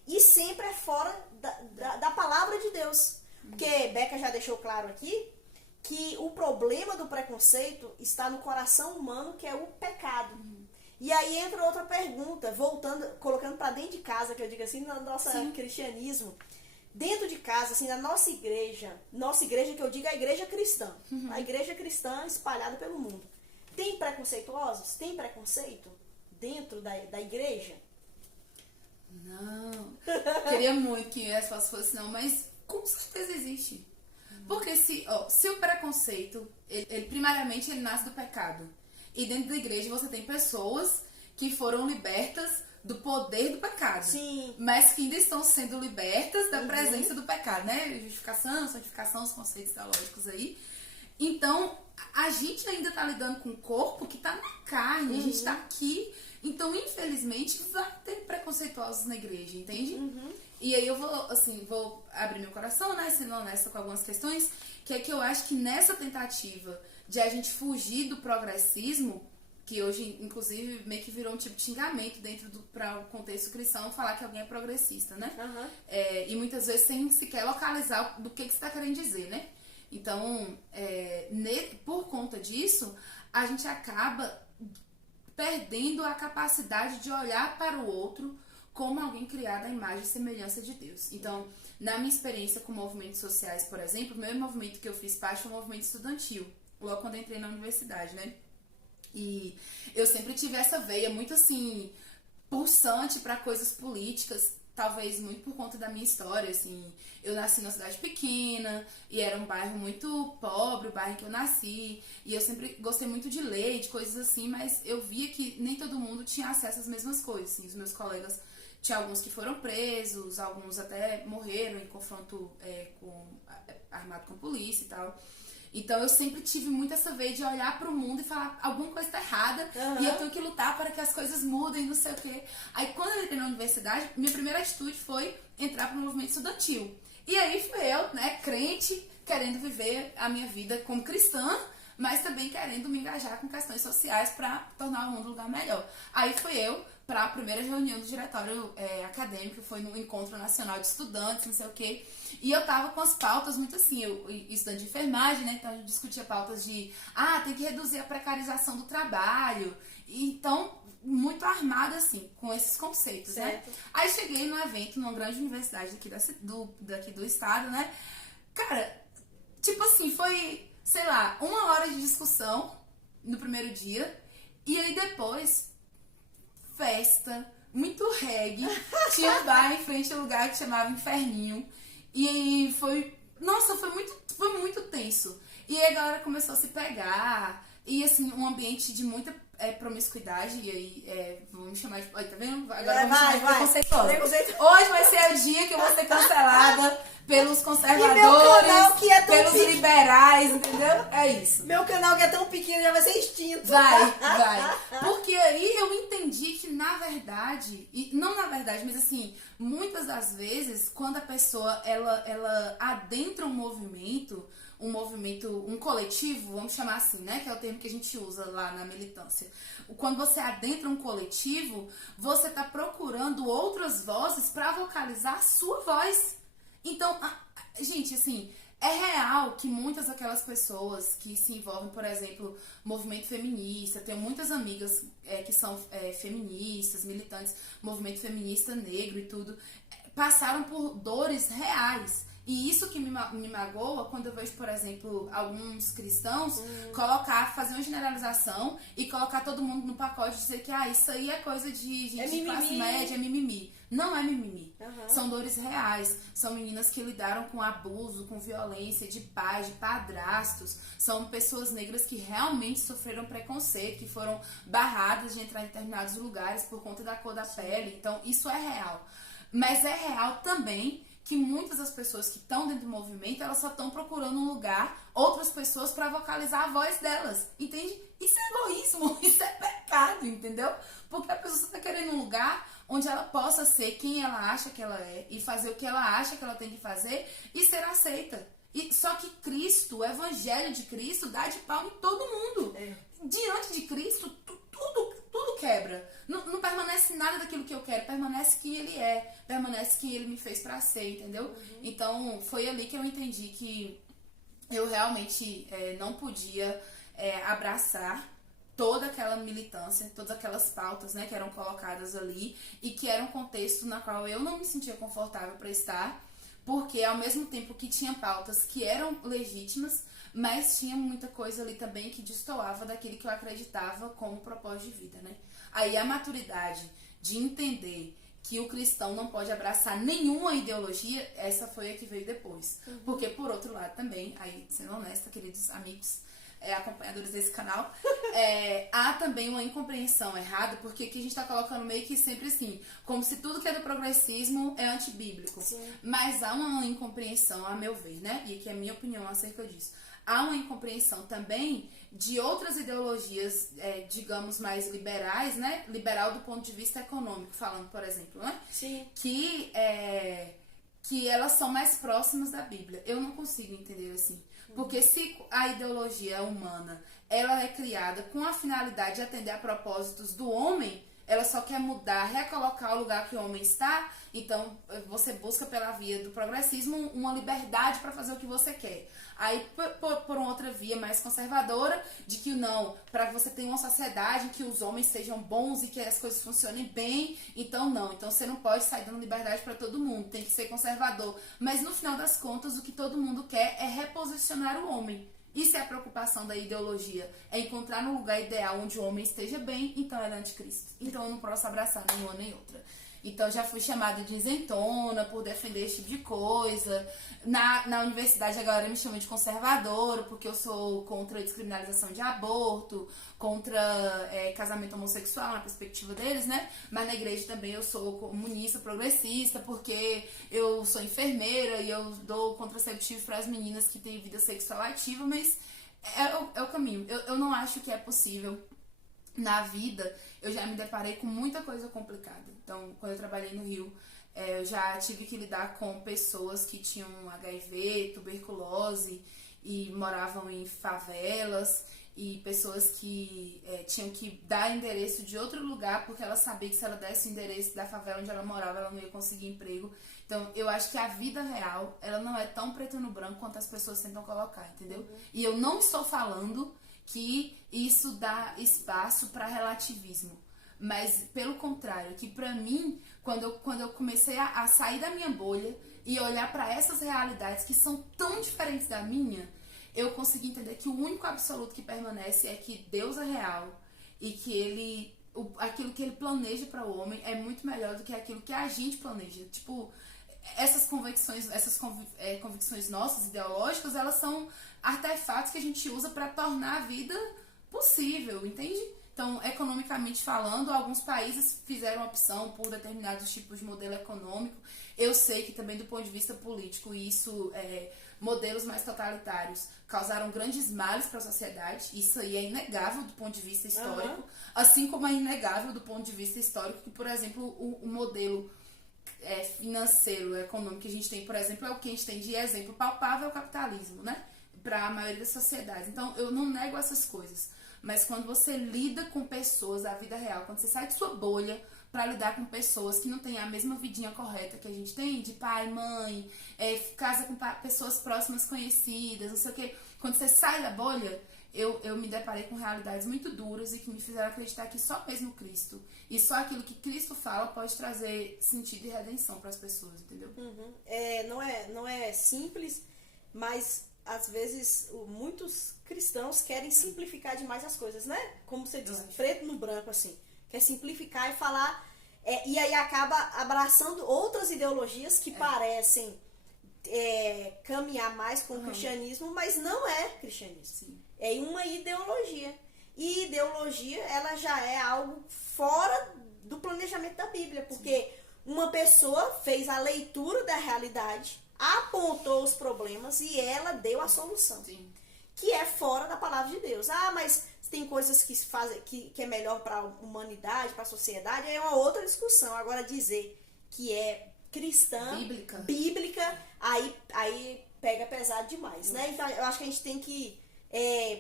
E sempre é fora da palavra de Deus. Porque Beca já deixou claro aqui que o problema do preconceito está no coração humano, que é o pecado. E aí entra outra pergunta, colocando para dentro de casa, que eu digo assim, no nosso cristianismo. Dentro de casa, assim, na nossa igreja que eu digo é a igreja cristã, a igreja cristã espalhada pelo mundo. Tem preconceituosos? Tem preconceito dentro da igreja? Não. Queria muito que a resposta fosse não, mas com certeza existe. Porque se o preconceito, ele primariamente ele nasce do pecado. E dentro da igreja você tem pessoas que foram libertas do poder do pecado. Sim. Mas que ainda estão sendo libertas da presença do pecado, né? Justificação, santificação, os conceitos teológicos aí. Então, a gente ainda tá lidando com um corpo que tá na carne, a gente tá aqui. Então, infelizmente, vai ter preconceituosos na igreja, entende? E aí eu vou abrir meu coração, né? Sendo honesta com algumas questões, que é que eu acho que nessa tentativa de a gente fugir do progressismo, que hoje, inclusive, meio que virou um tipo de xingamento dentro para o contexto cristão, falar que alguém é progressista, né? E muitas vezes sem sequer localizar do que você está querendo dizer, né? Então, por conta disso, a gente acaba perdendo a capacidade de olhar para o outro como alguém criado à imagem e semelhança de Deus. Então, na minha experiência com movimentos sociais, por exemplo, o meu movimento que eu fiz parte foi um movimento estudantil, logo quando eu entrei na universidade, né? E eu sempre tive essa veia muito assim, pulsante para coisas políticas, talvez muito por conta da minha história, assim. Eu nasci numa cidade pequena e era um bairro muito pobre, o bairro que eu nasci. E eu sempre gostei muito de ler, de coisas assim, mas eu via que nem todo mundo tinha acesso às mesmas coisas, assim. Os meus colegas, tinha alguns que foram presos, alguns até morreram em confronto armado com a polícia e tal. Então eu sempre tive muito essa veia de olhar pro mundo e falar alguma coisa tá errada e eu tenho que lutar para que as coisas mudem, não sei o quê. Aí quando eu entrei na universidade, minha primeira atitude foi entrar pro movimento estudantil. E aí fui eu, né, crente, querendo viver a minha vida como cristã, mas também querendo me engajar com questões sociais para tornar o mundo um lugar melhor. Aí fui eu para a primeira reunião do diretório acadêmico, foi no Encontro Nacional de Estudantes, não sei o quê. E eu tava com as pautas muito assim, eu estudante de enfermagem, né? Então a gente discutia pautas de, tem que reduzir a precarização do trabalho. Então, muito armada assim, com esses conceitos, certo, né? Aí cheguei num evento, numa grande universidade daqui do estado, né? Cara, tipo assim, foi, sei lá, 1 hora de discussão no primeiro dia. E aí depois, festa, muito reggae. Tinha um bar em frente ao lugar que chamava Inferninho. E foi muito tenso. E aí a galera começou a se pegar. E assim, um ambiente de muita promiscuidade. E aí, vamos chamar de... Olha, tá vendo? Agora vamos chamar de preconceituosa. Hoje vai ser o dia que eu vou ser cancelada pelos conservadores, que é pelos liberais, entendeu? É isso. Meu canal que é tão pequeno já vai ser extinto. Vai. Porque aí eu entendi que, na verdade, e não na verdade, mas assim, muitas das vezes, quando a pessoa, ela adentra um movimento, um coletivo, vamos chamar assim, né? Que é o termo que a gente usa lá na militância. Quando você adentra um coletivo, você tá procurando outras vozes para vocalizar a sua voz. Então, gente, assim, é real que muitas daquelas pessoas que se envolvem, por exemplo, movimento feminista, tenho muitas amigas que são feministas, militantes, movimento feminista negro e tudo, passaram por dores reais. E isso que me magoa quando eu vejo, por exemplo, alguns cristãos fazer uma generalização e colocar todo mundo no pacote e dizer que isso aí é coisa de gente de classe média, é mimimi. Não é mimimi. São dores reais. São meninas que lidaram com abuso, com violência de pais, de padrastos. São pessoas negras que realmente sofreram preconceito, que foram barradas de entrar em determinados lugares por conta da cor da pele. Então, isso é real. Mas é real também que muitas das pessoas que estão dentro do movimento, elas só estão procurando um lugar, outras pessoas para vocalizar a voz delas, entende? Isso é egoísmo, isso é pecado, entendeu? Porque a pessoa está querendo um lugar onde ela possa ser quem ela acha que ela é e fazer o que ela acha que ela tem que fazer e ser aceita. Só que Cristo, o evangelho de Cristo, dá de pau em todo mundo. Diante de Cristo, tudo quebra. Não permanece nada daquilo que eu quero, permanece quem ele é, permanece quem ele me fez pra ser, entendeu? Então, foi ali que eu entendi que eu realmente não podia abraçar toda aquela militância, todas aquelas pautas, né, que eram colocadas ali e que era um contexto na qual eu não me sentia confortável para estar, porque ao mesmo tempo que tinha pautas que eram legítimas, mas tinha muita coisa ali também que destoava daquilo que eu acreditava como propósito de vida, né? Aí a maturidade de entender que o cristão não pode abraçar nenhuma ideologia, essa foi a que veio depois. Porque, por outro lado também, aí sendo honesta, queridos amigos, acompanhadores desse canal, há também uma incompreensão errada, porque aqui a gente tá colocando meio que sempre assim, como se tudo que é do progressismo é antibíblico. Sim. Mas há uma incompreensão, a meu ver, né? E aqui é a minha opinião acerca disso. Há uma incompreensão também de outras ideologias, digamos, mais liberais, né? Liberal do ponto de vista econômico, falando, por exemplo, né? Sim. Que elas são mais próximas da Bíblia. Eu não consigo entender assim. Porque se a ideologia humana, ela é criada com a finalidade de atender a propósitos do homem, ela só quer mudar, recolocar o lugar que o homem está, então você busca pela via do progressismo uma liberdade para fazer o que você quer. Aí, por uma outra via mais conservadora, de que não, para você ter uma sociedade em que os homens sejam bons e que as coisas funcionem bem, então não. Então você não pode sair dando liberdade para todo mundo, tem que ser conservador. Mas no final das contas, o que todo mundo quer é reposicionar o homem. E se a preocupação da ideologia é encontrar no lugar ideal onde o homem esteja bem, então ela é anticristo. Então eu não posso abraçar nenhuma nem outra. Então já fui chamada de isentona por defender esse tipo de coisa. Na universidade a galera me chama de conservadora porque eu sou contra a descriminalização de aborto, contra casamento homossexual na perspectiva deles, né? Mas na igreja também eu sou comunista, progressista, porque eu sou enfermeira e eu dou contraceptivo para as meninas que têm vida sexual ativa, mas é o caminho. Eu não acho que é possível. Na vida, eu já me deparei com muita coisa complicada. Então, quando eu trabalhei no Rio, eu já tive que lidar com pessoas que tinham HIV, tuberculose e moravam em favelas, e pessoas que tinham que dar endereço de outro lugar porque ela sabia que se ela desse o endereço da favela onde ela morava, ela não ia conseguir emprego. Então, eu acho que a vida real, ela não é tão preta no branco quanto as pessoas tentam colocar, entendeu? E eu não estou falando que isso dá espaço para relativismo. Mas, pelo contrário, que pra mim, quando eu comecei a sair da minha bolha e olhar para essas realidades que são tão diferentes da minha, eu consegui entender que o único absoluto que permanece é que Deus é real e que aquilo que ele planeja para o homem é muito melhor do que aquilo que a gente planeja. Tipo, essas convicções nossas, ideológicas, elas são artefatos que a gente usa para tornar a vida possível, entende? Então, economicamente falando, alguns países fizeram opção por determinados tipos de modelo econômico. Eu sei que também do ponto de vista político, modelos mais totalitários causaram grandes males para a sociedade. Isso aí é inegável do ponto de vista histórico, assim como é inegável do ponto de vista histórico que, por exemplo, o modelo financeiro, econômico que a gente tem, por exemplo, é o que a gente tem de exemplo palpável é o capitalismo, né? Para a maioria das sociedades. Então, eu não nego essas coisas. Mas quando você lida com pessoas da vida real, quando você sai de sua bolha para lidar com pessoas que não têm a mesma vidinha correta que a gente tem, de pai, mãe, casa com pessoas próximas conhecidas, não sei o quê. Quando você sai da bolha, eu me deparei com realidades muito duras e que me fizeram acreditar que só mesmo Cristo e só aquilo que Cristo fala pode trazer sentido e redenção para as pessoas, entendeu? Não é simples, mas às vezes muitos cristãos querem simplificar demais as coisas, né? Como você diz, preto no branco, assim. Quer simplificar e falar, e aí acaba abraçando outras ideologias que parecem caminhar mais com o cristianismo, mas não é cristianismo. Sim. É uma ideologia. E ideologia, ela já é algo fora do planejamento da Bíblia, porque uma pessoa fez a leitura da realidade, apontou os problemas e ela deu a solução. Sim. Que é fora da palavra de Deus. Mas tem coisas que que é melhor para a humanidade, para a sociedade, é uma outra discussão. Agora dizer que é cristã, bíblica aí pega pesado demais, né? Então eu acho que a gente tem que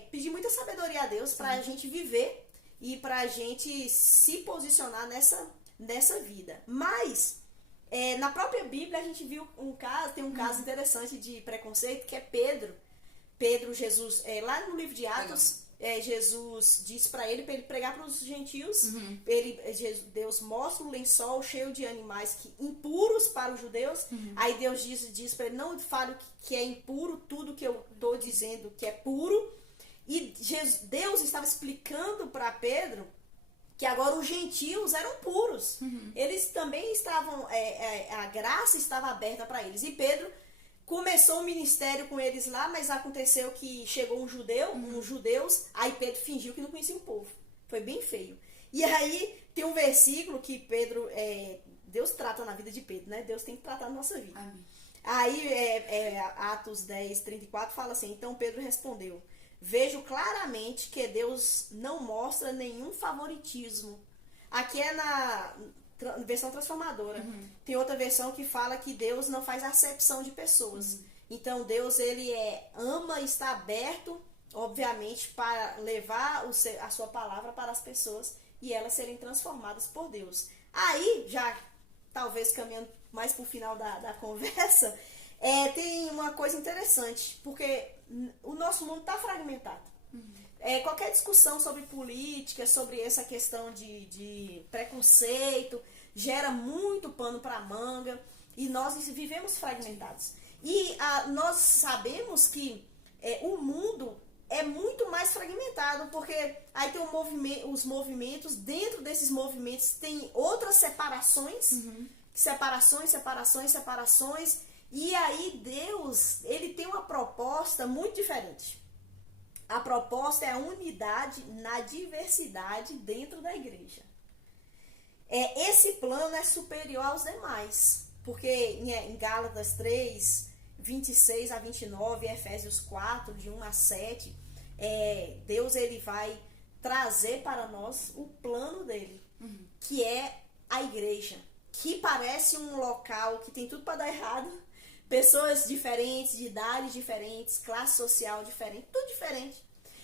pedir muita sabedoria a Deus para a gente viver e para a gente se posicionar nessa vida. Mas na própria Bíblia a gente viu tem um caso interessante de preconceito, que é Pedro, Jesus, lá no livro de Atos, Jesus diz para ele pregar para os gentios. Deus mostra um lençol cheio de animais impuros para os judeus. Aí Deus diz para ele, não fale que é impuro tudo que eu estou dizendo que é puro. E Deus estava explicando para Pedro que agora os gentios eram puros. Eles também estavam, a graça estava aberta para eles. E Pedro começou o ministério com eles lá, mas aconteceu que chegou uns judeus, aí Pedro fingiu que não conhecia o povo. Foi bem feio. E aí tem um versículo que Pedro, Deus trata na vida de Pedro, né? Deus tem que tratar na nossa vida. Amém. Aí Atos 10:34 fala assim, então Pedro respondeu, vejo claramente que Deus não mostra nenhum favoritismo. Aqui é na versão transformadora. Tem outra versão que fala que Deus não faz acepção de pessoas. Então Deus, ele ama e está aberto, obviamente, para levar a sua palavra para as pessoas e elas serem transformadas por Deus. Aí, já talvez caminhando mais para o final da conversa, tem uma coisa interessante, porque o nosso mundo está fragmentado. Qualquer discussão sobre política, sobre essa questão de preconceito, gera muito pano para manga e nós vivemos fragmentados. E nós sabemos que o mundo é muito mais fragmentado, porque aí tem os movimentos, dentro desses movimentos tem outras separações, separações, e aí Deus, ele tem uma proposta muito diferente. A proposta é a unidade na diversidade dentro da igreja. Esse plano é superior aos demais, porque em Gálatas 3, 26 a 29, Efésios 4, de 1 a 7, Deus ele vai trazer para nós o plano dele, que é a igreja, que parece um local que tem tudo para dar errado, pessoas diferentes, de idades diferentes, classe social diferente, tudo diferente.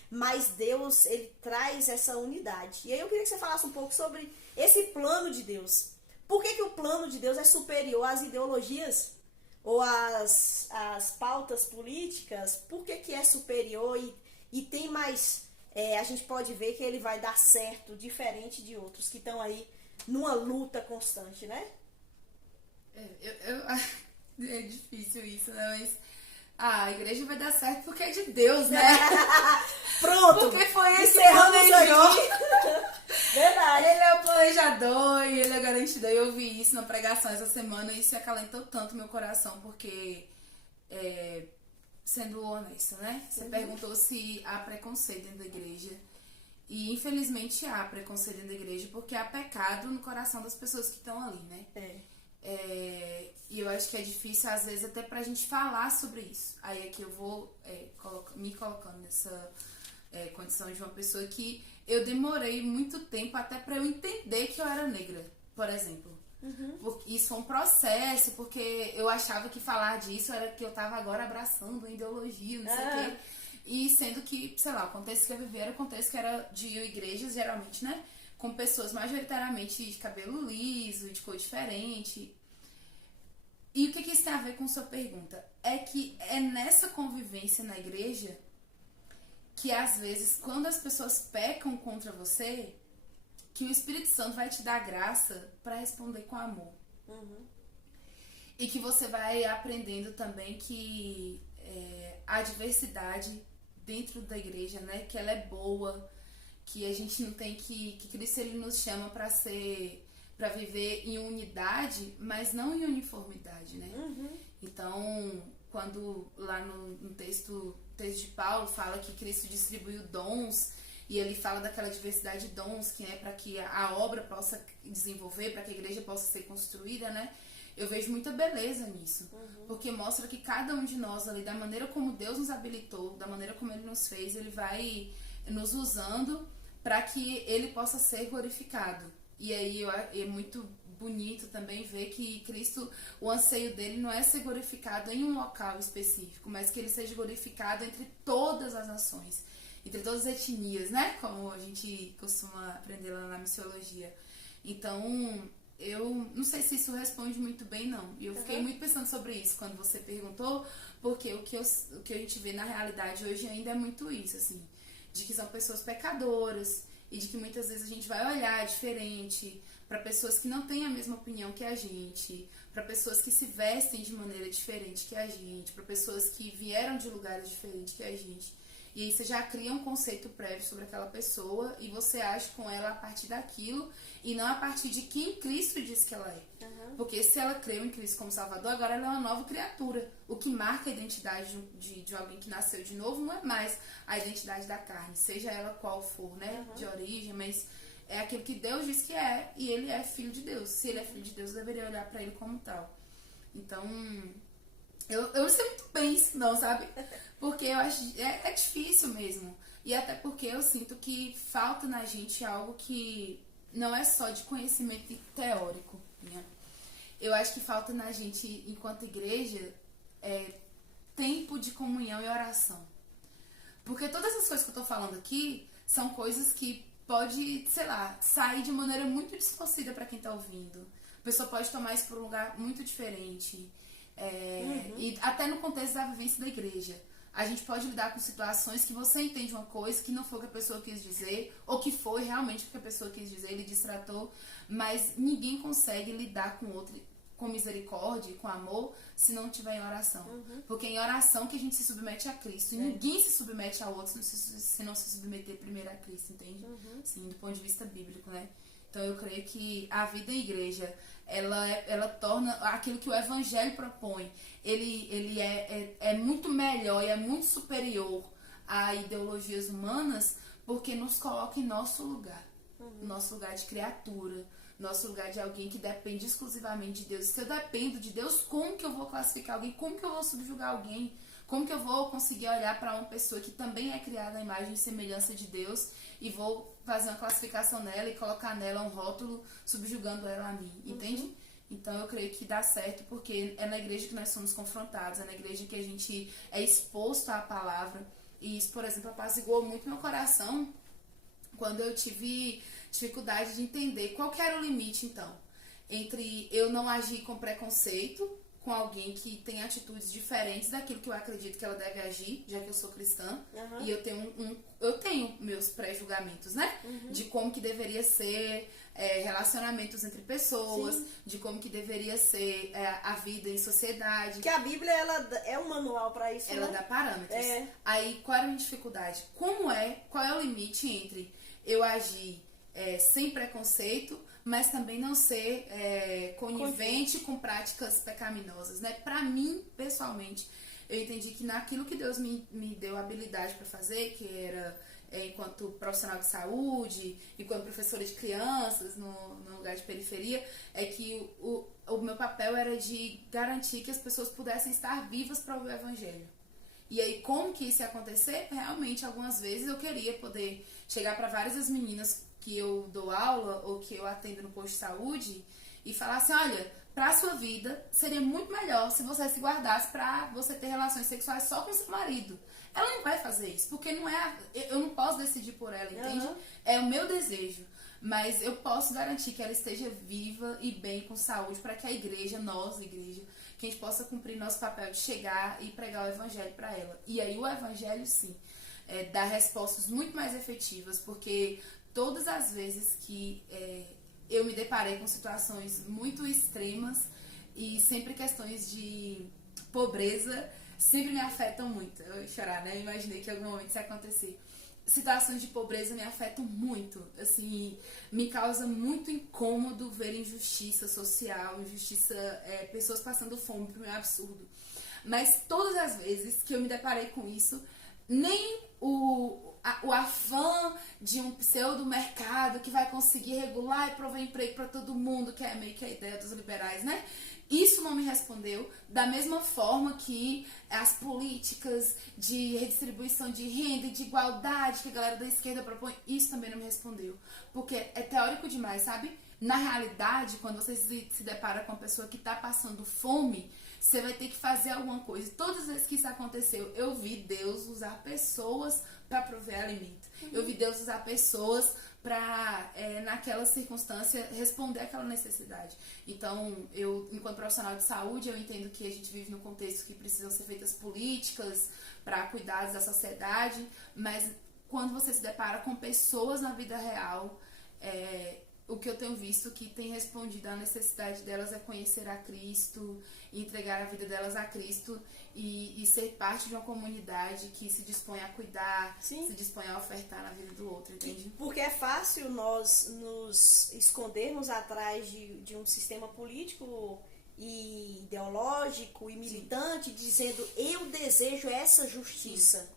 Mas Deus, ele traz essa unidade. E aí eu queria que você falasse um pouco sobre esse plano de Deus. Por que o plano de Deus é superior às ideologias ou às pautas políticas? Por que é superior e tem mais... a gente pode ver que ele vai dar certo, diferente de outros que estão aí numa luta constante, né? É difícil isso, né? Mas a igreja vai dar certo porque é de Deus, né? Pronto! Porque foi ele que encerramos planejou. Aqui. Verdade. Ele é o planejador e ele é garantidor. Eu ouvi isso na pregação essa semana e isso acalentou tanto meu coração, porque, sendo honesta, né? Você perguntou se há preconceito dentro da igreja. E infelizmente há preconceito dentro da igreja, porque há pecado no coração das pessoas que estão ali, né? E eu acho que é difícil, às vezes, até pra gente falar sobre isso. Aí é que eu vou me colocando nessa condição de uma pessoa que eu demorei muito tempo até pra eu entender que eu era negra, por exemplo. Isso foi um processo, porque eu achava que falar disso era que eu tava agora abraçando a ideologia, não sei o quê. E sendo que, sei lá, o contexto que eu vivi era o contexto que era de igrejas, geralmente, né? Com pessoas majoritariamente de cabelo liso, de cor diferente. E o que isso tem a ver com sua pergunta? É que é nessa convivência na igreja que, às vezes, quando as pessoas pecam contra você, que o Espírito Santo vai te dar graça para responder com amor. E que você vai aprendendo também que a diversidade dentro da igreja, né? Que ela é boa, que a gente não tem que Cristo ele nos chama para viver em unidade, mas não em uniformidade, né? Então, quando lá no texto de Paulo fala que Cristo distribuiu dons, e ele fala daquela diversidade de dons que é para que a obra possa desenvolver, para que a igreja possa ser construída, né? Eu vejo muita beleza nisso, porque mostra que cada um de nós ali, da maneira como Deus nos habilitou, da maneira como Ele nos fez, Ele vai nos usando para que Ele possa ser glorificado. E aí é muito bonito também ver que Cristo, o anseio dele não é ser glorificado em um local específico, mas que Ele seja glorificado entre todas as nações, entre todas as etnias, né? Como a gente costuma aprender lá na missiologia. Então, eu não sei se isso responde muito bem, não. E eu fiquei muito pensando sobre isso quando você perguntou, porque o que a gente vê na realidade hoje ainda é muito isso, assim, de que são pessoas pecadoras e de que muitas vezes a gente vai olhar diferente para pessoas que não têm a mesma opinião que a gente, para pessoas que se vestem de maneira diferente que a gente, para pessoas que vieram de lugares diferentes que a gente. E aí você já cria um conceito prévio sobre aquela pessoa e você age com ela a partir daquilo e não a partir de quem Cristo diz que ela é. Porque se ela creu em Cristo como Salvador, agora ela é uma nova criatura. O que marca a identidade de alguém que nasceu de novo não é mais a identidade da carne, seja ela qual for, né, de origem, mas é aquilo que Deus diz que é, e ele é filho de Deus. Se ele é filho de Deus, eu deveria olhar pra ele como tal. Então, eu não sei muito bem isso não, sabe? Porque eu acho é difícil mesmo. E até porque eu sinto que falta na gente algo que não é só de conhecimento teórico, né? Eu acho que falta na gente, enquanto igreja, tempo de comunhão e oração. Porque todas essas coisas que eu tô falando aqui são coisas que pode, sei lá, sair de maneira muito distorcida para quem tá ouvindo. A pessoa pode tomar isso para um lugar muito diferente. E até no contexto da vivência da igreja. A gente pode lidar com situações que você entende uma coisa que não foi o que a pessoa quis dizer, ou que foi realmente o que a pessoa quis dizer, ele distratou, mas ninguém consegue lidar com outro com misericórdia e com amor se não tiver em oração. Porque é em oração que a gente se submete a Cristo. E ninguém se submete a outros se não se submeter primeiro a Cristo, entende? Sim, do ponto de vista bíblico, né? Então eu creio que a vida em igreja, ela torna aquilo que o Evangelho propõe, ele é muito melhor e é muito superior a ideologias humanas, porque nos coloca em nosso lugar. Nosso lugar de criatura, nosso lugar de alguém que depende exclusivamente de Deus. Se eu dependo de Deus, como que eu vou classificar alguém? Como que eu vou subjugar alguém? Como que eu vou conseguir olhar para uma pessoa que também é criada à imagem e semelhança de Deus e vou fazer uma classificação nela e colocar nela um rótulo subjugando ela a mim, entende? Então eu creio que dá certo, porque é na igreja que nós somos confrontados, é na igreja que a gente é exposto à palavra. E isso, por exemplo, apaziguou muito meu coração quando eu tive dificuldade de entender qual que era o limite, então, entre eu não agir com preconceito com alguém que tem atitudes diferentes daquilo que eu acredito que ela deve agir, já que eu sou cristã, e eu tenho meus pré-julgamentos, né? De como que deveria ser relacionamentos entre pessoas, de como que deveria ser a vida em sociedade. Que a Bíblia, ela é um manual para isso, ela dá parâmetros. Aí, qual era a minha dificuldade? Qual é o limite entre eu agir sem preconceito, mas também não ser conivente com práticas pecaminosas, né? Pra mim, pessoalmente, eu entendi que naquilo que Deus me deu habilidade para fazer, que era enquanto profissional de saúde, enquanto professora de crianças no lugar de periferia, é que o meu papel era de garantir que as pessoas pudessem estar vivas para ouvir o Evangelho. E aí, como que isso ia acontecer? Realmente, algumas vezes eu queria poder chegar para várias das meninas que eu dou aula ou que eu atendo no posto de saúde e falar assim, olha, para a sua vida seria muito melhor se você se guardasse para você ter relações sexuais só com seu marido. Ela não vai fazer isso, porque eu não posso decidir por ela, entende? É o meu desejo, mas eu posso garantir que ela esteja viva e bem com saúde para que a igreja, que a gente possa cumprir nosso papel de chegar e pregar o Evangelho para ela. E aí o Evangelho, sim, dá respostas muito mais efetivas, porque todas as vezes que eu me deparei com situações muito extremas e sempre questões de pobreza, sempre me afetam muito. Eu ia chorar, né? Eu imaginei que em algum momento isso ia acontecer. Situações de pobreza me afetam muito, assim, me causa muito incômodo ver injustiça social, pessoas passando fome, para mim é absurdo. Mas todas as vezes que eu me deparei com isso, nem o afã de um pseudo-mercado que vai conseguir regular e prover emprego para todo mundo, que é meio que a ideia dos liberais, né? Isso não me respondeu, da mesma forma que as políticas de redistribuição de renda e de igualdade que a galera da esquerda propõe, isso também não me respondeu. Porque é teórico demais, sabe? Na realidade, quando você se depara com uma pessoa que está passando fome, você vai ter que fazer alguma coisa. Todas as vezes que isso aconteceu, eu vi Deus usar pessoas para prover alimento. Eu vi Deus usar pessoas para, naquela circunstância, responder àquela necessidade. Então, eu, enquanto profissional de saúde, eu entendo que a gente vive num contexto que precisam ser feitas políticas para cuidados da sociedade, mas quando você se depara com pessoas na vida real, o que eu tenho visto que tem respondido à necessidade delas é conhecer a Cristo, entregar a vida delas a Cristo e ser parte de uma comunidade que se dispõe a cuidar, se dispõe a ofertar na vida do outro, entende? Porque é fácil nós nos escondermos atrás de um sistema político e ideológico e militante, dizendo eu desejo essa justiça.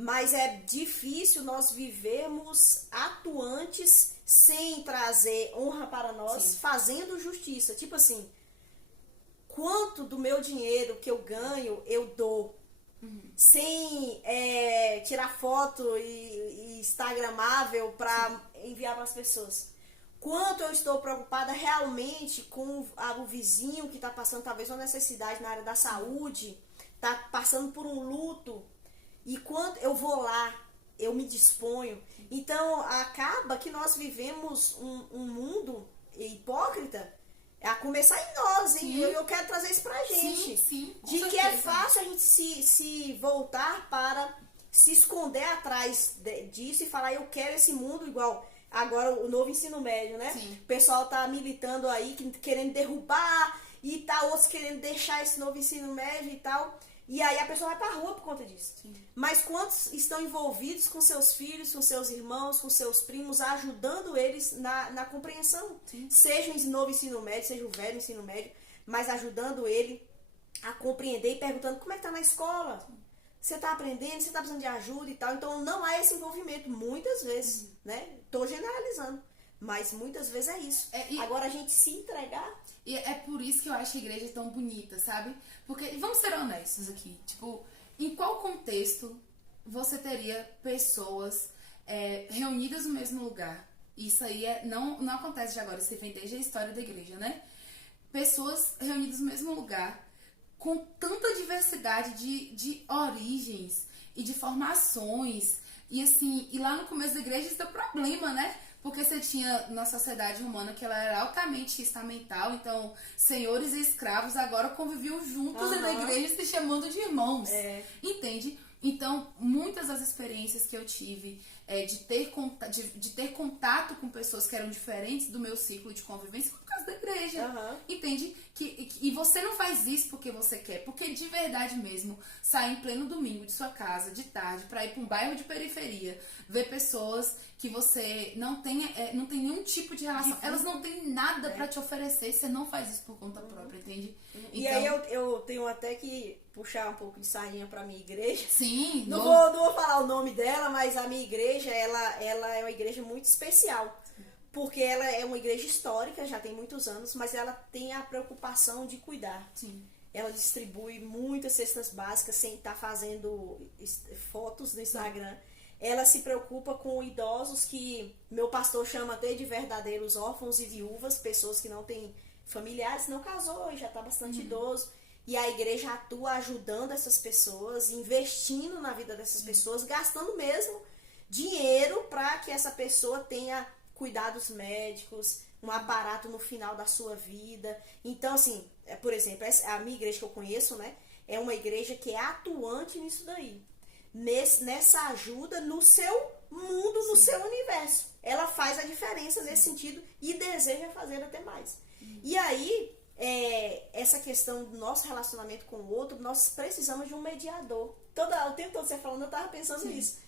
Mas é difícil nós vivermos atuantes sem trazer honra para nós, fazendo justiça. Tipo assim, quanto do meu dinheiro que eu ganho, eu dou. Sem tirar foto e instagramável para enviar para as pessoas. Quanto eu estou preocupada realmente com o vizinho que está passando talvez uma necessidade na área da saúde, está passando por um luto. E quando eu vou lá, eu me disponho. Então, acaba que nós vivemos um mundo hipócrita, a começar em nós, hein? Eu quero trazer isso pra gente. Sim, de que é fácil a gente se voltar para se esconder atrás disso e falar, eu quero esse mundo igual agora o novo ensino médio, né? Sim. O pessoal tá militando aí, querendo derrubar e tá outros querendo deixar esse novo ensino médio e tal. E aí a pessoa vai pra rua por conta disso. Sim. Mas quantos estão envolvidos com seus filhos, com seus irmãos, com seus primos, ajudando eles na compreensão? Sim. Seja o novo ensino médio, seja o velho ensino médio, mas ajudando ele a compreender e perguntando como é que tá na escola. Sim. Você tá aprendendo, você tá precisando de ajuda e tal. Então não há esse envolvimento, muitas vezes, né? Tô generalizando, mas muitas vezes é isso. Agora a gente se entregar... E é por isso que eu acho a igreja tão bonita, sabe? Porque, vamos ser honestos aqui, tipo, em qual contexto você teria pessoas reunidas no mesmo lugar? Isso aí não acontece de agora, isso vem desde a história da igreja, né? Pessoas reunidas no mesmo lugar, com tanta diversidade de origens e de formações, e assim, e lá no começo da igreja isso é problema, né? Porque você tinha na sociedade humana que ela era altamente estamental, então senhores e escravos agora conviviam juntos na igreja se chamando de irmãos, entende? Então, muitas das experiências que eu tive de ter contato com pessoas que eram diferentes do meu ciclo de convivência por causa da igreja, entende? E você não faz isso porque você quer, porque de verdade mesmo, sair em pleno domingo de sua casa, de tarde, pra ir pra um bairro de periferia, ver pessoas que você não tem nenhum tipo de relação, elas não têm nada pra te oferecer, você não faz isso por conta própria, entende? E aí eu tenho até que puxar um pouco de sardinha pra minha igreja. Sim. Não vou falar o nome dela, mas a minha igreja, ela é uma igreja muito especial. Porque ela é uma igreja histórica, já tem muitos anos, mas ela tem a preocupação de cuidar. Sim. Ela distribui muitas cestas básicas sem estar fazendo fotos no Instagram. Ela se preocupa com idosos que meu pastor chama até de verdadeiros órfãos e viúvas, pessoas que não têm familiares, não casou e já está bastante idoso. E a igreja atua ajudando essas pessoas, investindo na vida dessas pessoas, gastando mesmo dinheiro para que essa pessoa tenha cuidados médicos, um aparato no final da sua vida. Então, assim, por exemplo, a minha igreja que eu conheço, né, é uma igreja que é atuante nisso daí. Nessa ajuda no seu mundo, no seu universo. Ela faz a diferença nesse sentido e deseja fazer até mais. E aí, essa questão do nosso relacionamento com o outro, nós precisamos de um mediador. O tempo todo você falando, eu estava pensando nisso.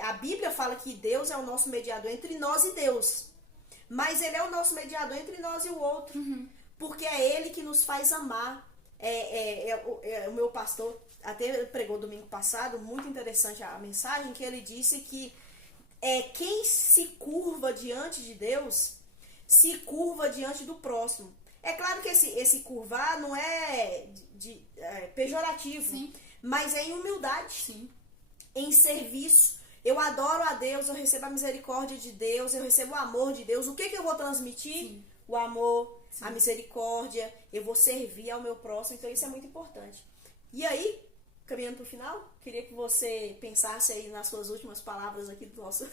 A Bíblia fala que Deus é o nosso mediador entre nós e Deus. Mas Ele é o nosso mediador entre nós e o outro. Porque é Ele que nos faz amar. O meu pastor até pregou domingo passado, muito interessante a mensagem, que ele disse que quem se curva diante de Deus, se curva diante do próximo. É claro que esse curvar não é pejorativo, Sim. mas é em humildade, Sim. em serviço. Eu adoro a Deus, eu recebo a misericórdia de Deus, eu recebo o amor de Deus. O que eu vou transmitir? Sim. O amor, Sim. a misericórdia. Eu vou servir ao meu próximo, então isso é muito importante. E aí, caminhando pro final, queria que você pensasse aí nas suas últimas palavras aqui do nosso...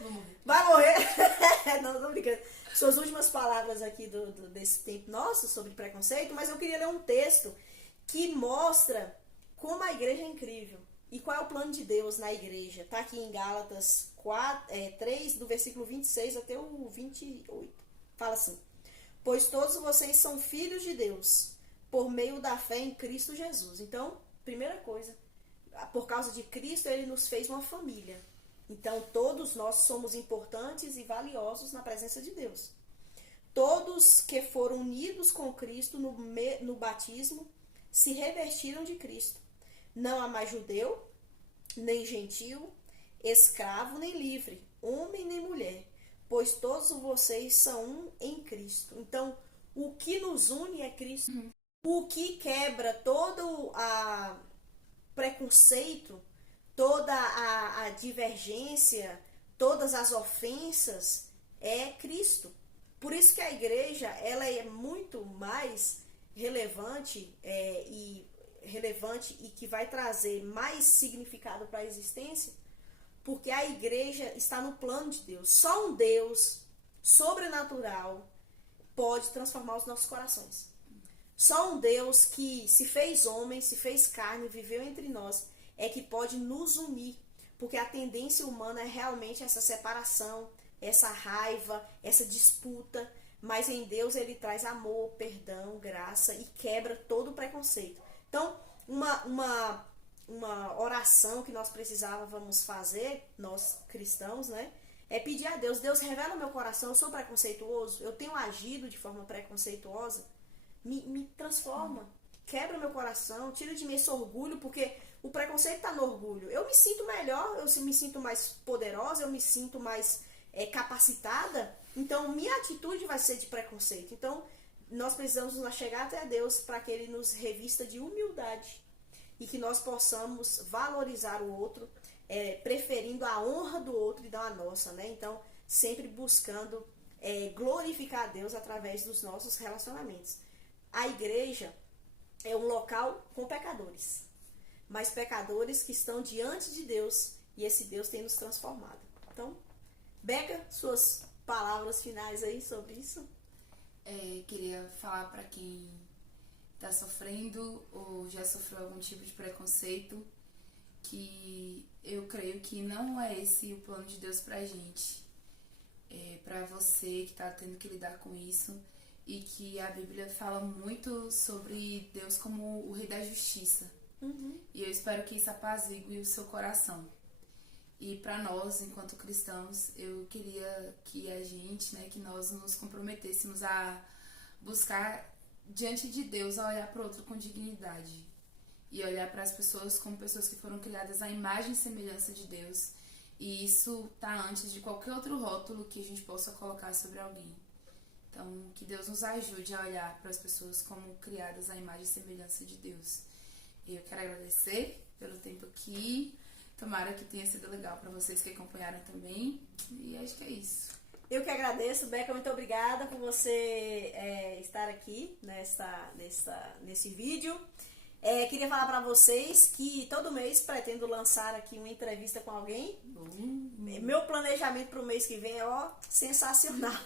Vou morrer. Vai morrer! Não, tô brincando. Suas últimas palavras aqui desse tempo nosso sobre preconceito, mas eu queria ler um texto que mostra como a igreja é incrível e qual é o plano de Deus na igreja. Tá aqui em Gálatas 3, do versículo 26 até o 28. Fala assim: pois todos vocês são filhos de Deus, por meio da fé em Cristo Jesus. Então, primeira coisa, por causa de Cristo, Ele nos fez uma família. Então, todos nós somos importantes e valiosos na presença de Deus. Todos que foram unidos com Cristo no batismo se revestiram de Cristo. Não há mais judeu, nem gentil, escravo, nem livre, homem, nem mulher, pois todos vocês são um em Cristo. Então, o que nos une é Cristo. O que quebra todo a preconceito, toda a divergência, todas as ofensas é Cristo. Por isso que a igreja ela é muito mais relevante e que vai trazer mais significado para a existência, porque a igreja está no plano de Deus. Só um Deus sobrenatural pode transformar os nossos corações. Só um Deus que se fez homem, se fez carne, viveu entre nós, é que pode nos unir. Porque a tendência humana é realmente essa separação, essa raiva, essa disputa. mas em Deus ele traz amor, perdão, graça e quebra todo o preconceito. Então, uma oração que nós precisávamos fazer, nós cristãos, né? É pedir a Deus, Deus revela meu coração, eu sou preconceituoso, eu tenho agido de forma preconceituosa, me transforma, quebra meu coração, tira de mim esse orgulho, porque o preconceito está no orgulho. Eu me sinto melhor, eu me sinto mais poderosa, eu me sinto mais capacitada, então minha atitude vai ser de preconceito. Então, nós precisamos nos chegar até Deus para que Ele nos revista de humildade e que nós possamos valorizar o outro, preferindo a honra do outro e não a nossa, né? Então, sempre buscando glorificar a Deus através dos nossos relacionamentos. A igreja é um local com pecadores, mas pecadores que estão diante de Deus e esse Deus tem nos transformado. Então, Beca, suas palavras finais aí sobre isso? Queria falar para quem está sofrendo ou já sofreu algum tipo de preconceito que eu creio que não é esse o plano de Deus pra gente. Para você que está tendo que lidar com isso, e que a Bíblia fala muito sobre Deus como o Rei da Justiça. E eu espero que isso apazigue o seu coração. E para nós, enquanto cristãos, eu queria que a gente, que nós nos comprometêssemos a buscar diante de Deus, a olhar para o outro com dignidade. E olhar para as pessoas como pessoas que foram criadas à imagem e semelhança de Deus. E isso tá antes de qualquer outro rótulo que a gente possa colocar sobre alguém. Então, que Deus nos ajude a olhar para as pessoas como criadas à imagem e semelhança de Deus. Eu quero agradecer pelo tempo aqui. Tomara que tenha sido legal para vocês que acompanharam também. E acho que é isso. Eu que agradeço, Beca, muito obrigada por você estar aqui nesse vídeo. Queria falar para vocês que todo mês pretendo lançar aqui uma entrevista com alguém. Meu planejamento para o mês que vem é sensacional.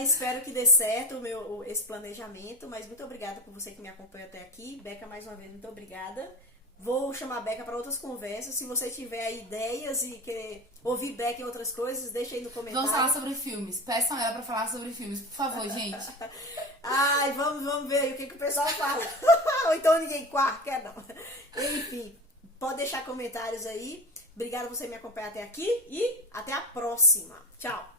Espero que dê certo esse planejamento, mas muito obrigada por você que me acompanha até aqui. Beca, mais uma vez, muito obrigada. Vou chamar a Beca para outras conversas. Se você tiver ideias e querer ouvir Beca em outras coisas, deixa aí no comentário. Vamos falar sobre filmes. Peçam ela para falar sobre filmes, por favor, gente. Vamos ver aí o que o pessoal fala. Ou então ninguém quer não. Enfim, pode deixar comentários aí. Obrigada por você me acompanhar até aqui e até a próxima. Tchau.